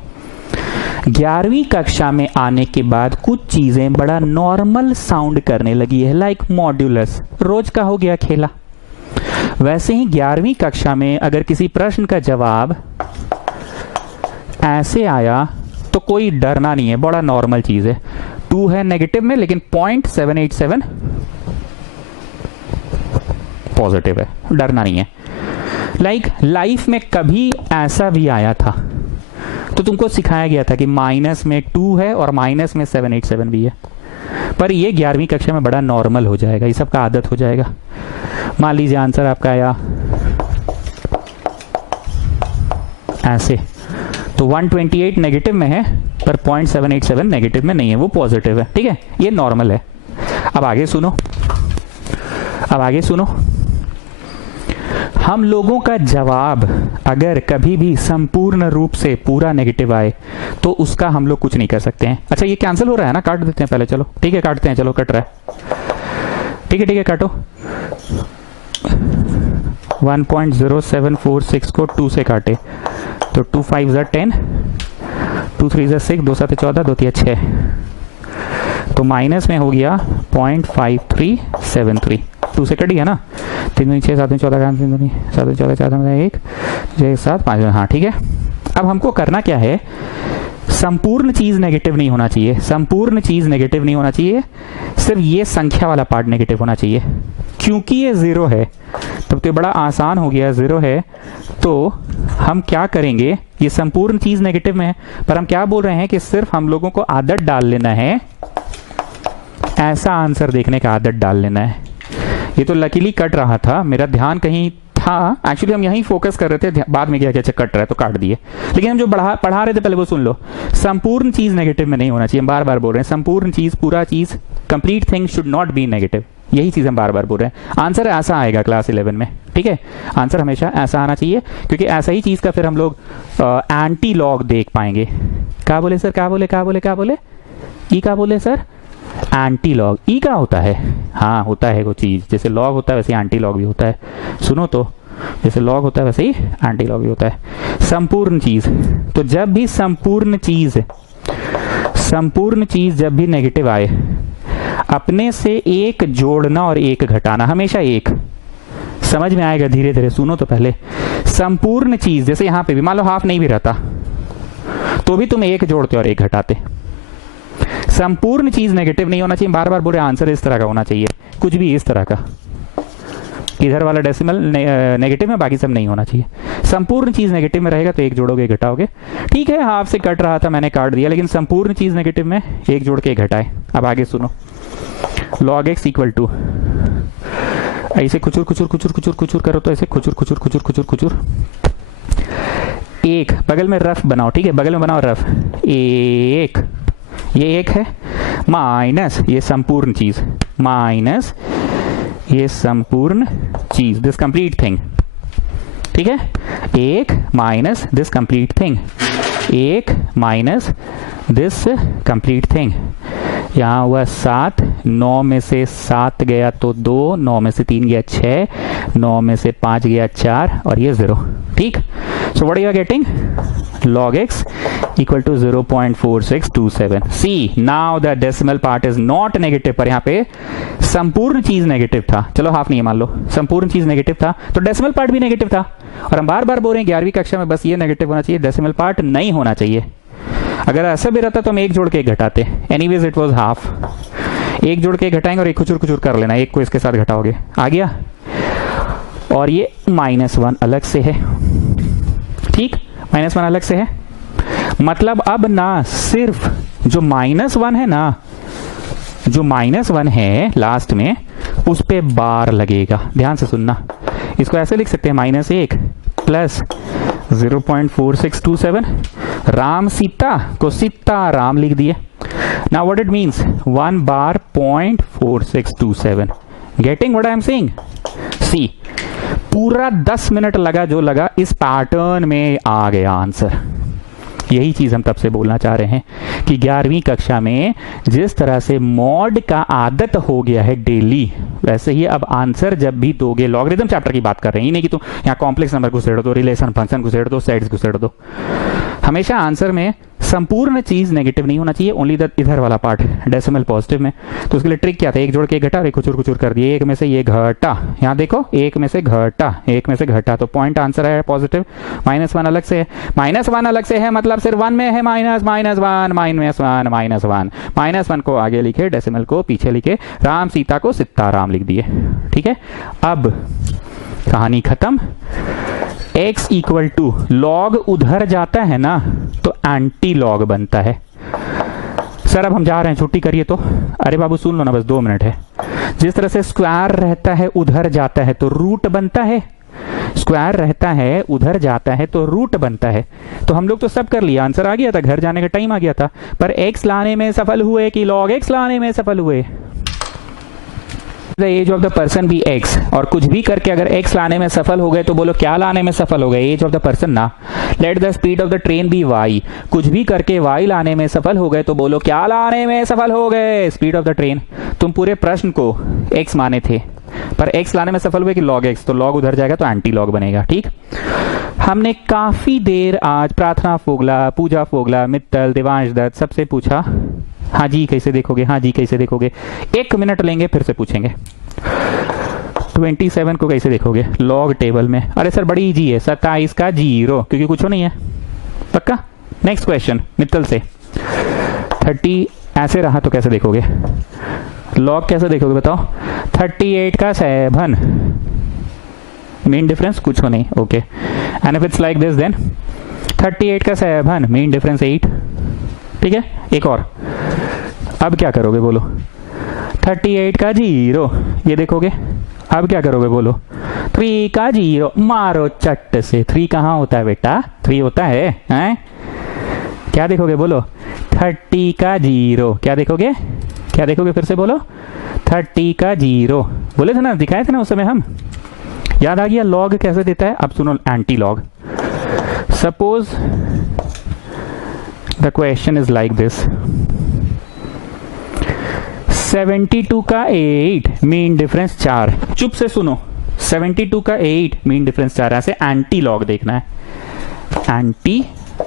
11वीं कक्षा में आने के बाद कुछ चीजें बड़ा नॉर्मल साउंड करने लगी है, लाइक मॉड्यूलस, रोज का हो गया खेला. वैसे ही 11वीं कक्षा में अगर किसी प्रश्न का जवाब ऐसे आया तो कोई डरना नहीं है, बड़ा नॉर्मल चीज है. 2 है नेगेटिव में, लेकिन 0.787 पॉजिटिव है, डरना नहीं है. लाइक लाइफ में कभी ऐसा भी आया था तो तुमको सिखाया गया था कि माइनस में 2 है और माइनस में 787 भी है, पर ये 11वीं कक्षा में बड़ा नॉर्मल हो जाएगा, ये सबका आदत हो जाएगा. मान लीजिए आंसर आपका आया ऐसे, तो 128 नेगेटिव में है पर 0.787 नेगेटिव में नहीं है, वो पॉजिटिव है. ठीक है, ये नॉर्मल है. अब आगे सुनो. हम लोगों का जवाब अगर कभी भी संपूर्ण रूप से पूरा नेगेटिव आए तो उसका हम लोग कुछ नहीं कर सकते हैं. अच्छा, ये कैंसिल हो रहा है ना, काट देते हैं पहले. चलो ठीक है, काटते हैं. चलो कट रहा है, ठीक है, काटो. 1.0746 को 2 से काटे तो 2 5 10, 2 3 6, 2 7 14, 2 3 6, तो माइनस में हो गया 0.5373. 2 से कट गया ना, 3 6 7 14 7 14 4 1 6 7 5. हाँ ठीक है. अब हमको करना क्या है, संपूर्ण चीज नेगेटिव नहीं होना चाहिए, सिर्फ ये संख्या वाला पार्ट नेगेटिव होना चाहिए. क्योंकि ये 0 है तब तो बड़ा आसान हो गया. 0 है तो हम क्या करेंगे, ये संपूर्ण चीज नेगेटिव में है, पर हम क्या बोल रहे हैं कि सिर्फ हम लोगों को आदत डाल लेना है, ऐसा आंसर देखने का आदत डाल लेना है. ये तो लकीली कट रहा था, मेरा ध्यान कहीं था, एक्चुअली हम यहीं फोकस कर रहे थे, बाद में क्या अच्छा कट रहा है तो काट दिए. लेकिन हम जो पढ़ा रहे थे पहले वो सुन लो. संपूर्ण चीज नेगेटिव में नहीं होना चाहिए, हम बार बार बोल रहे हैं संपूर्ण चीज, पूरा चीज, complete thing should not be negative. यही चीज हम बार बार बोल रहे हैं. आंसर ऐसा आएगा क्लास 11 में. ठीक है, आंसर हमेशा ऐसा आना चाहिए, क्योंकि ऐसा ही चीज का फिर हम लोग एंटी लॉग देख पाएंगे. क्या बोले सर, क्या बोले ई क्या बोले सर, एंटी लॉग. ई क्या होता है, हाँ होता है वो चीज, जैसे लॉग होता है वैसे एंटी लॉग भी होता है. सुनो तो, जैसे लॉग होता है वैसे ही एंटी लॉग भी होता है. संपूर्ण चीज, तो जब भी संपूर्ण चीज जब भी नेगेटिव आए, अपने से एक जोड़ना और एक घटाना, हमेशा एक. समझ में आएगा धीरे धीरे. सुनो तो पहले, संपूर्ण चीज जैसे यहां पे भी मान लो हाफ नहीं भी रहता तो भी तुम एक जोड़ते और एक घटाते. संपूर्ण चीज नेगेटिव नहीं होना चाहिए, बार बार बोले. आंसर इस तरह का होना चाहिए, कुछ भी इस तरह का, इधर वाला डेसिमल नेगेटिव में, बाकी सब नहीं होना चाहिए. संपूर्ण चीज नेगेटिव में रहेगा तो एक जोड़ोगे एक घटाओगे. ठीक है, हाफ से कट रहा था मैंने काट दिया, लेकिन संपूर्ण चीज नेगेटिव में एक जोड़ के एक घटाए. अब आगे सुनो. log x इक्वल टू, ऐसे खुचुर करो तो ऐसे खुचुर. एक बगल में रफ बनाओ. ठीक है, बगल में बनाओ रफ. एक, ये एक है, माइनस ये संपूर्ण चीज, माइनस ये संपूर्ण चीज, दिस कंप्लीट थिंग. ठीक है, एक माइनस दिस कंप्लीट थिंग, एक माइनस दिस कंप्लीट थिंग. यहाँ हुआ 7, 9 में से 7 गया तो 2, 9 में से 3 गया 6, 9 में से 5 गया 4 और ये 0. ठीक, So what are you getting? Log x equal to 0.4627. See, now the decimal part is not negative, पर यहाँ पे संपूर्ण चीज नेगेटिव था, चलो हाफ नहीं है मान लो, संपूर्ण चीज नेगेटिव था तो डेसिमल पार्ट भी नेगेटिव था। और हम बार बार बोल रहे हैं 11वीं कक्षा में बस ये नेगेटिव होना चाहिए, डेसिमल पार्ट नहीं होना चाहिए। अगर ऐसा भी रहता तो हम एक जोड़ के एक घटाते। एनीवेज इट वाज हाफ, एक जोड़ के एक घटाएंगे और एक खुचुर खुचुर कर लेना, एक को इसके साथ घटाओगे, आ गया। और ये -1 अलग से है, ठीक, -1 अलग से है, मतलब अब ना सिर्फ जो -1 है ना, जो -1 है लास्ट में उस पे बार लगेगा। ध्यान से सुनना, इसको ऐसे लिख सकते हैं -1 प्लस 0.4627, राम सीता को सीता राम लिख दिए। नाउ व्हाट इट मींस, 1 बार 0.4627। Getting what I am saying? See, पूरा 10 मिनट लगा जो लगा, इस पैटर्न में आ गया आंसर। यही चीज हम तब से बोलना चाह रहे हैं कि 11वीं कक्षा में जिस तरह से मॉड का आदत हो गया है डेली, वैसे ही अब आंसर जब भी दोगे, लॉगरिथम चैप्टर की बात कर रहे हैं, नहीं कि तुम यहाँ कॉम्प्लेक्स नंबर घुसेड़ दो, रिलेशन फंक्शन घुसेड़ दो, सेट्स घुसेड़ दो। हमेशा आंसर में संपूर्ण चीज नेगेटिव नहीं होना चाहिए, ओनली द इधर वाला पार्ट डेसिमल पॉजिटिव में। तो उसके लिए ट्रिक क्या था, एक जोड़ के एक घटा और एक खुचुर खुचुर कर दिए, एक में से ये घटा, यहाँ देखो एक में से घटा, एक में से घटा, तो पॉइंट आंसर है पॉजिटिव। -1 अलग से है, -1 अलग से है मतलब सिर्फ 1 में है -1 -1 को आगे लिखे, डेसिमल को पीछे लिखे, राम सीता को सीताराम लिख दिए। ठीक है, अब कहानी खत्म। x इक्वल टू लॉग उधर जाता है ना तो एंटी लॉग बनता है। सर अब हम जा रहे हैं, छुट्टी करिए तो। अरे बाबू सुन लो ना, बस 2 मिनट है। जिस तरह से स्क्वायर रहता है उधर जाता है तो रूट बनता है, स्क्वायर रहता है उधर जाता है तो रूट बनता है। तो हम लोग तो सब कर लिया, आंसर आ गया था, घर जाने का टाइम आ गया था, पर x लाने में सफल हुए कि log x लाने में सफल हुए? The age of the person be x, और कुछ भी करके अगर x लाने में सफल हो गए तो बोलो क्या लाने में सफल हो गए? एज ऑफ द पर्सन ना। Let the speed of the train be y, कुछ भी करके y लाने में सफल हो गए तो बोलो क्या लाने में सफल हो गए? Speed of the train. तुम पूरे प्रश्न को x माने थे, पर x लाने में सफल हुए कि log x, तो log उधर जाएगा तो एंटी लॉग बनेगा। ठीक, हमने काफी देर आज प्रार्थना फोगला, पूजा फोगला, मित्तल, देवांश दत्त सबसे पूछा हाँ जी कैसे देखोगे, हाँ जी कैसे देखोगे। 1 मिनट लेंगे फिर से पूछेंगे। 27 को कैसे देखोगे? लॉग टेबल में। अरे सर बड़ी इजी है, 27 का 0, क्योंकि कुछ नहीं है। पक्का? नेक्स्ट क्वेश्चन मित्तल से। 30 ऐसे रहा तो कैसे देखोगे? लॉग कैसे देखोगे बताओ? 38 का 7, मेन डिफरेंस कुछ हो नहीं, okay. And if it's like this then 38 का 7, मेन डिफरेंस 8। ठीक है, एक और। अब क्या करोगे बोलो? 38 का 0, ये देखोगे। अब क्या करोगे बोलो? 3 का 0, मारो चट से। 3 कहाँ होता है बेटा? 3 होता है, हैं? क्या देखोगे बोलो? 30 का 0, क्या देखोगे? क्या देखोगे फिर से बोलो? 30 का 0 बोले थे ना, दिखाए थे ना उस समय हम। याद आ गया लॉग कैसे देता है? अब सुनो anti log. Suppose the question is like this, 72 का 8, मीन डिफरेंस 4। चुप से सुनो, 72 का 8, मीन डिफरेंस 4। ऐसे एंटी लॉग देखना है, एंटी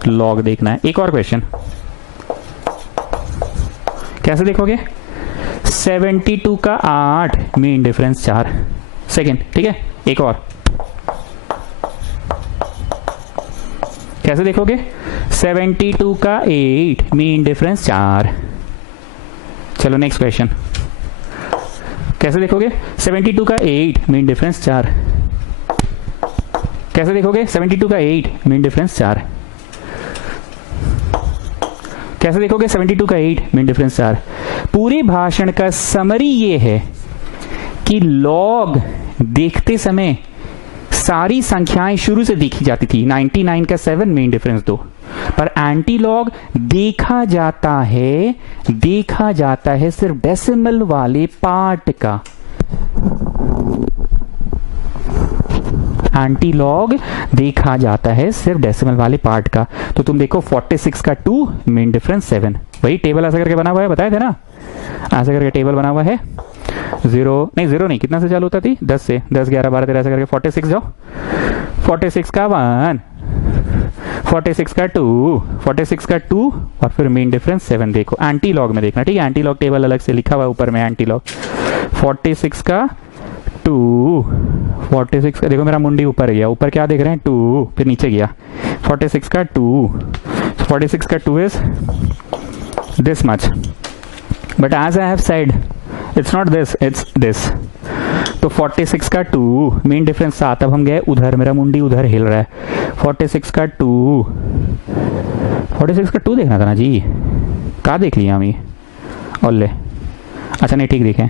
लॉग देखना है। एक और क्वेश्चन, कैसे देखोगे? 72 का 8, मीन डिफरेंस 4। सेकेंड, ठीक है। एक और कैसे देखोगे? 72 का 8, मीन डिफरेंस 4। चलो नेक्स्ट क्वेश्चन, कैसे देखोगे? 72 का 8, मीन डिफरेंस 4। कैसे देखोगे? 72 का 8, मीन डिफरेंस 4। कैसे देखोगे? 72 का 8, मीन डिफरेंस 4। पूरे भाषण का समरी ये है कि लॉग देखते समय सारी संख्याएं शुरू से देखी जाती थी। 99 का 7, मेन डिफरेंस 2। पर एंटी लॉग देखा जाता है सिर्फ डेसिमल वाले पार्ट का। एंटी लॉग देखा जाता है सिर्फ डेसिमल वाले पार्ट का। तो तुम देखो 46 का 2, मेन डिफरेंस 7। वही टेबल ऐसा करके बना हुआ है, बताए थे ना, ऐसा करके टेबल बना हुआ है। 0 नहीं, कितना से चालू होता थी? 10 से। 10, 11, 12, 13 ऐसा करके 46 जाओ। 46 का 1, 46 का 2, 46 का 2 और फिर मीन डिफरेंस 7 देखो, एंटी लॉग में देखना, ठीक है, एंटी लॉग टेबल अलग से लिखा हुआ है ऊपर में एंटी लॉग। 46 का 2, 46 का देखो मेरा मुंडी ऊपर गया, ऊपर क्या देख रहे हैं 2, फिर नीचे गया 46 का 2, 46 का 2 is this much, but as I have said it's not this, it's this. तो 46 का 2 मीन डिफरेंस 7, अब हम गए उधर, मेरा मुंडी उधर हिल रहा है। 46 का 2, 46 का 2 देखना था ना जी, कहाँ देख लिया हम ये ओले, अच्छा नहीं ठीक देखें,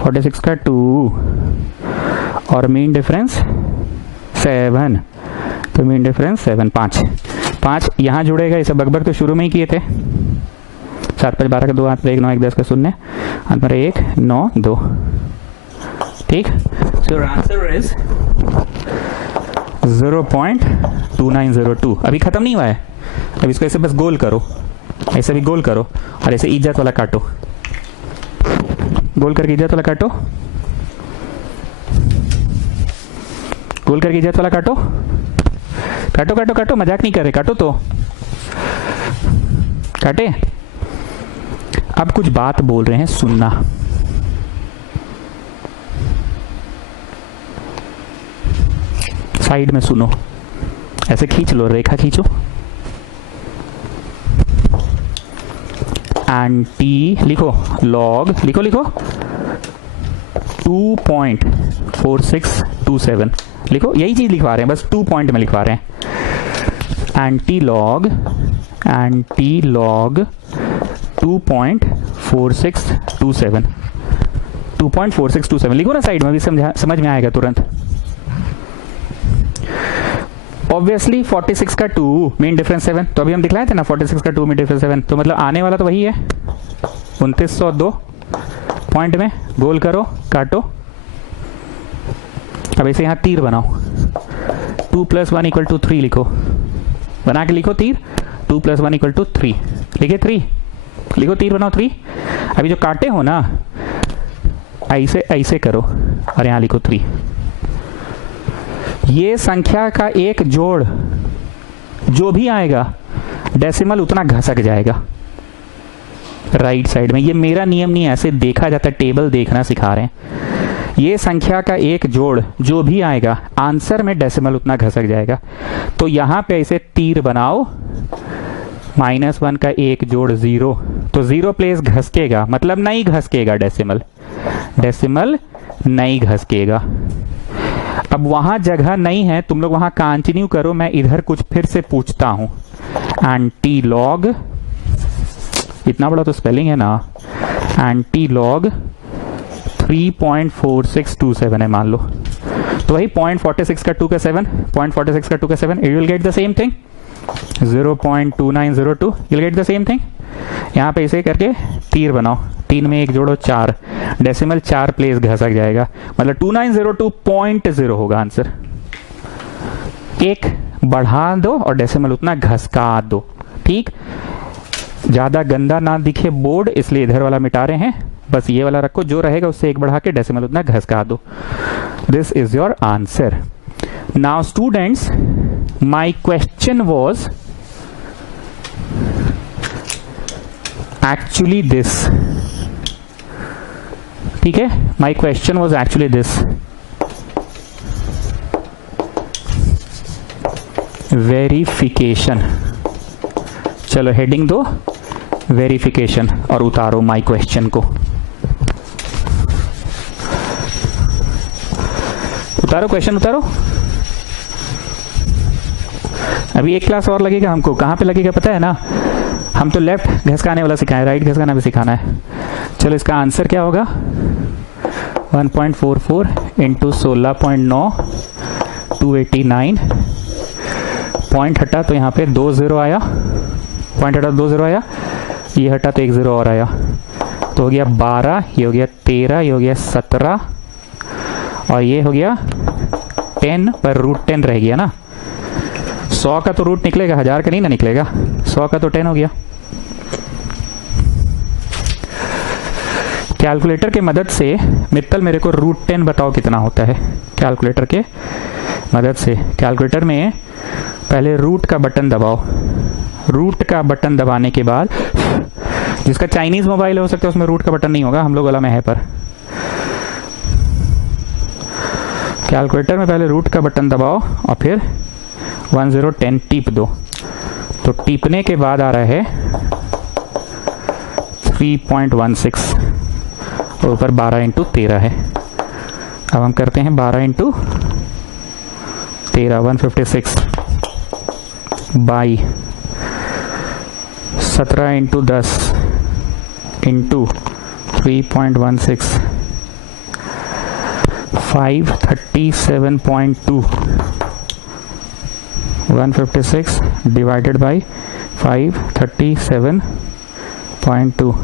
46 का 2 और मीन डिफरेंस 7, तो मीन डिफरेंस 7, 5 यहाँ जुड़ेगा, इसे बगबग तो शुरू में ही किए थे। 7 5 12 का 2 हाथ पर 1 9 1 10 का शून्य, हाथ पर 1 9 2, ठीक। So answer is 0.2902। अभी खत्म नहीं हुआ है, अब इसको ऐसे बस गोल करो, ऐसे भी गोल करो और ऐसे इज्जत वाला काटो, गोल करके इज्जत वाला काटो, गोल करके इज्जत वाला काटो, काटो काटो काटो, मजाक नहीं कर रहे, काटो तो काटे। अब कुछ बात बोल रहे हैं, सुनना। साइड में सुनो, ऐसे खींच लो, रेखा खींचो, एंटी लिखो, लॉग लिखो, लिखो 2.4627 लिखो, यही चीज लिखवा रहे हैं, बस 2 पॉइंट में लिखवा रहे हैं। एंटी लॉग 2.4627, 2.4627 लिखो ना साइड में, भी समझ में आएगा तुरंत। ऑब्वियसली 46 का 2 मीन डिफरेंस 7, तो अभी हम दिखलाए थे ना 46 का 2 मीन डिफरेंस 7, तो मतलब आने वाला तो वही है 2902 पॉइंट में, गोल करो काटो। अब ऐसे यहाँ तीर बनाओ, 2 + 1 = 3 लिखो, बना के लिखो तीर, 2 + 1 = 3 लिखे, 3 लिखो, तीर बनाओ 3। अभी जो काटे हो ना ऐसे ऐसे करो और यहाँ लिखो 3। ये संख्या का एक जोड़ जो भी आएगा डेसिमल उतना घसक जाएगा राइट साइड में। ये मेरा नियम नहीं है, ऐसे देखा जाता है, टेबल देखना सिखा रहे हैं। ये संख्या का एक जोड़ जो भी आएगा आंसर में डेसिमल उतना घसक जाएगा। तो यहां पे ऐसे तीर बनाओ, -1 का एक जोड़ 0, तो 0 प्लेस घसकेगा, मतलब नहीं घसकेगा डेसिमल, डेसिमल नहीं घसकेगा। अब वहां जगह नहीं है, तुम लोग वहां कंटिन्यू करो, मैं इधर कुछ फिर से पूछता हूं। एंटी लॉग, इतना बड़ा तो स्पेलिंग है ना, एंटी लॉग 3.4627 है मान लो, तो वही 0.46 का 2 का 7, 0.46 का 2 का 7, you will get the same thing, 0.2902, you will get the same thing. यहाँ पे इसे करके तीर बनाओ, 3 में 1 जोड़ो 4, डेसिमल 4 प्लेस घसक जाएगा, मतलब 2902.0 होगा आंसर। एक बढ़ा दो और डेसिमल उतना घसका दो, ठीक। ज्यादा गंदा ना दिखे बोर्ड, इसलिए इधर वाला मिटा रहे हैं, बस ये वाला रखो, जो रहेगा उससे एक बढ़ा के डेसिमल उतना घसका दो। This is your answer. Now students, my question was actually this, ठीक है, my question was actually this, verification. चलो हेडिंग दो वेरिफिकेशन और उतारो माय क्वेश्चन को, उतारो क्वेश्चन उतारो। अभी एक क्लास और लगेगा हमको, कहां पे लगेगा पता है ना, हम तो लेफ्ट घसकाने वाला सिखाए, राइट घसकाना भी सिखाना है। चलो इसका आंसर क्या होगा, 1.44 इंटू 16.9 289, पॉइंट हटा तो यहाँ पे 2 0 आया, पॉइंट हटा 2 0 आया, ये हटा तो 1 0 और आया, तो हो गया 12, ये हो गया 13, ये हो गया 17 और ये हो गया 10, पर √10 रह गया ना। 100 का तो रूट निकलेगा, 1000 का नहीं ना निकलेगा, 100 का तो 10 हो गया। कैलकुलेटर के मदद से मित्तल मेरे को √10 बताओ कितना होता है, कैलकुलेटर के मदद से। कैलकुलेटर में पहले रूट का बटन दबाओ। रूट का बटन दबाने के बाद, जिसका चाइनीज मोबाइल हो सकता है उसमें रूट का बटन नहीं होगा, हम लोग वाला में है, पर कैलकुलेटर में पहले रूट का बटन दबाओ और फिर 1010 टीप दो। तो टीपने के बाद आ रहा है 3.16 और ऊपर 12 इंटू 13 है। अब हम करते हैं 12 into 13, 156 by 17 into 10 into 3.16, 537.2, 156 divided by 537.2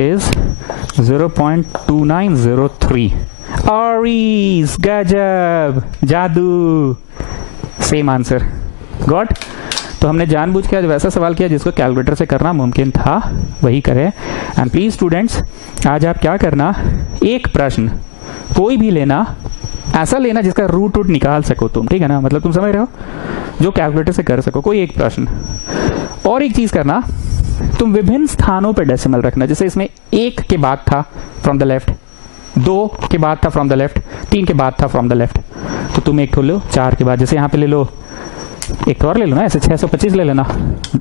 is 0.2903. Aries, गजब, जादू, सेम आंसर, गॉट। तो हमने जानबूझ के आज वैसा सवाल किया जिसको कैलकुलेटर से करना मुमकिन था, वही करें। एंड प्लीज स्टूडेंट्स, आज आप क्या करना, एक प्रश्न कोई भी लेना, ऐसा लेना जिसका रूट निकाल सको तुम, ठीक है ना, मतलब तुम समझ रहे हो, जो कैलकुलेटर से कर सको, कोई एक प्रश्न। और एक चीज करना, तुम विभिन्न स्थानों पर डेसिमल रखना, जैसे इसमें 1 के बाद था फ्रॉम द लेफ्ट, 2 के बाद था फ्रॉम द लेफ्ट, 3 के बाद था फ्रॉम द लेफ्ट, तो तुम एक लो 4 के बाद, जैसे यहाँ पे ले लो, एक और ले लो ना, ऐसे 625 ले लेना।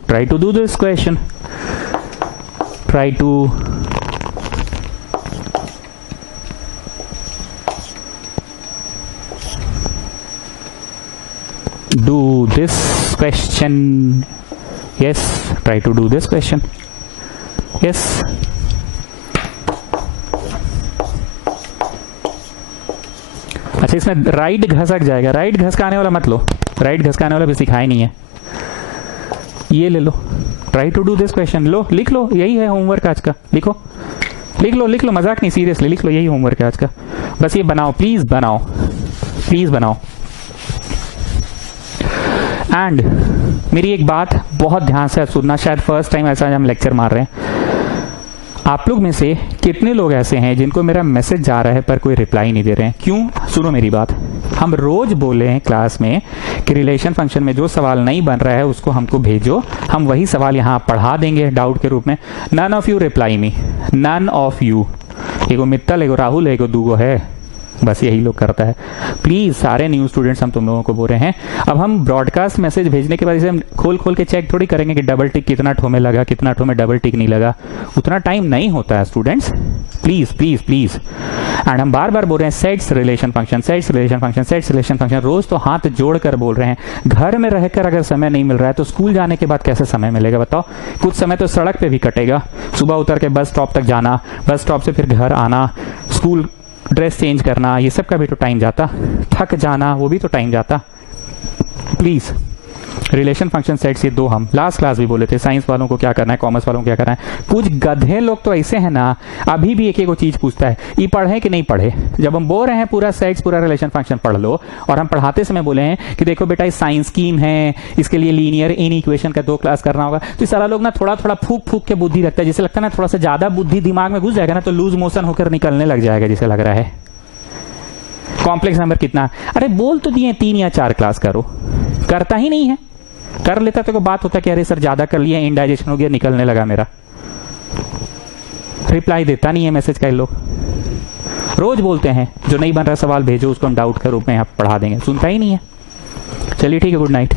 Try to do this question, try to do this question. Yes, try to do this question. Yes. अच्छा, इसमें राइट घसक जाएगा, राइट घसकाने वाला मत लो, राइट घसकाने वाला भी सिखाया नहीं है, ये ले लो। Try to do this question, लो लिख लो, यही है होमवर्क आज का, लिखो लिख लो लिख लो, मजाक नहीं, सीरियसली लिख लो, यही होमवर्क है आज का। बस ये बनाओ, प्लीज बनाओ, प्लीज बनाओ। एंड मेरी एक बात बहुत ध्यान से सुनना, शायद फर्स्ट टाइम ऐसा हम लेक्चर मार रहे हैं, आप लोग में से कितने लोग ऐसे हैं जिनको मेरा मैसेज जा रहा है पर कोई रिप्लाई नहीं दे रहे हैं? क्यों? सुनो मेरी बात, हम रोज बोले हैं क्लास में कि रिलेशन फंक्शन में जो सवाल नहीं बन रहा है उसको हमको भेजो, हम वही सवाल यहाँ पढ़ा देंगे डाउट के रूप में। None of you reply me, none of you, एगो मित्तल, एगो राहुल, एगो दूगो है, बस यही लोग करता है। प्लीज सारे न्यू स्टूडेंट्स हम तुम लोगों को बोल रहे हैं, अब हम ब्रॉडकास्ट मैसेज भेजने के बाद इसे हम खोल खोल के चेक थोड़ी करेंगे कि डबल टिक कितना ठो में लगा, कितना ठो में डबल टिक नहीं लगा, उतना टाइम नहीं होता है students, please please please. And हम बार बार बोल रहे हैं sets relation function, sets relation function, sets relation function, रोज तो हाथ जोड़कर बोल रहे हैं। घर में रहकर अगर समय नहीं मिल रहा है तो स्कूल जाने के बाद कैसे समय मिलेगा बताओ? कुछ समय तो सड़क पे भी कटेगा, सुबह उतर के बस स्टॉप तक जाना, बस स्टॉप से फिर घर आना, स्कूल ड्रेस चेंज करना, ये सब का भी तो टाइम जाता, थक जाना वो भी तो टाइम जाता। प्लीज रिलेशन फंक्शन सेट्स ये दो हम लास्ट क्लास भी बोले थे, साइंस वालों को क्या करना है, कॉमर्स वालों को क्या करना है। कुछ गधे लोग तो ऐसे हैं ना, अभी भी एक एक चीज पूछता है, ये पढ़े कि नहीं पढ़े। जब हम बोल रहे हैं पूरा सेट्स पूरा रिलेशन फंक्शन पढ़ लो, और हम पढ़ाते समय बोले हैं कि देखो बेटा ये साइंस स्कीम है, इसके लिए लीनियर इन इक्वेशन का 2 क्लास करना होगा, तो सारा लोग ना थोड़ा थोड़ा फूक फूक के बुद्धि रखता है, जिसे लगता है ना थोड़ा सा ज्यादा बुद्धि दिमाग में घुस जाएगा ना तो लूज मोशन होकर निकलने लग जाएगा, जिसे लग रहा है कॉम्प्लेक्स नंबर कितना। अरे बोल तो दिए 3 या 4 क्लास करो, करता ही नहीं है। कर लेता तो बात होता कि अरे सर ज्यादा कर लिया, इंडाइजेशन हो गया, निकलने लगा मेरा। रिप्लाई देता नहीं है मैसेज का। लोग रोज बोलते हैं जो नहीं बन रहा सवाल भेजो, उसको हम डाउट के रूप में यहाँ पढ़ा देंगे, सुनता ही नहीं है। चलिए ठीक है, गुड नाइट।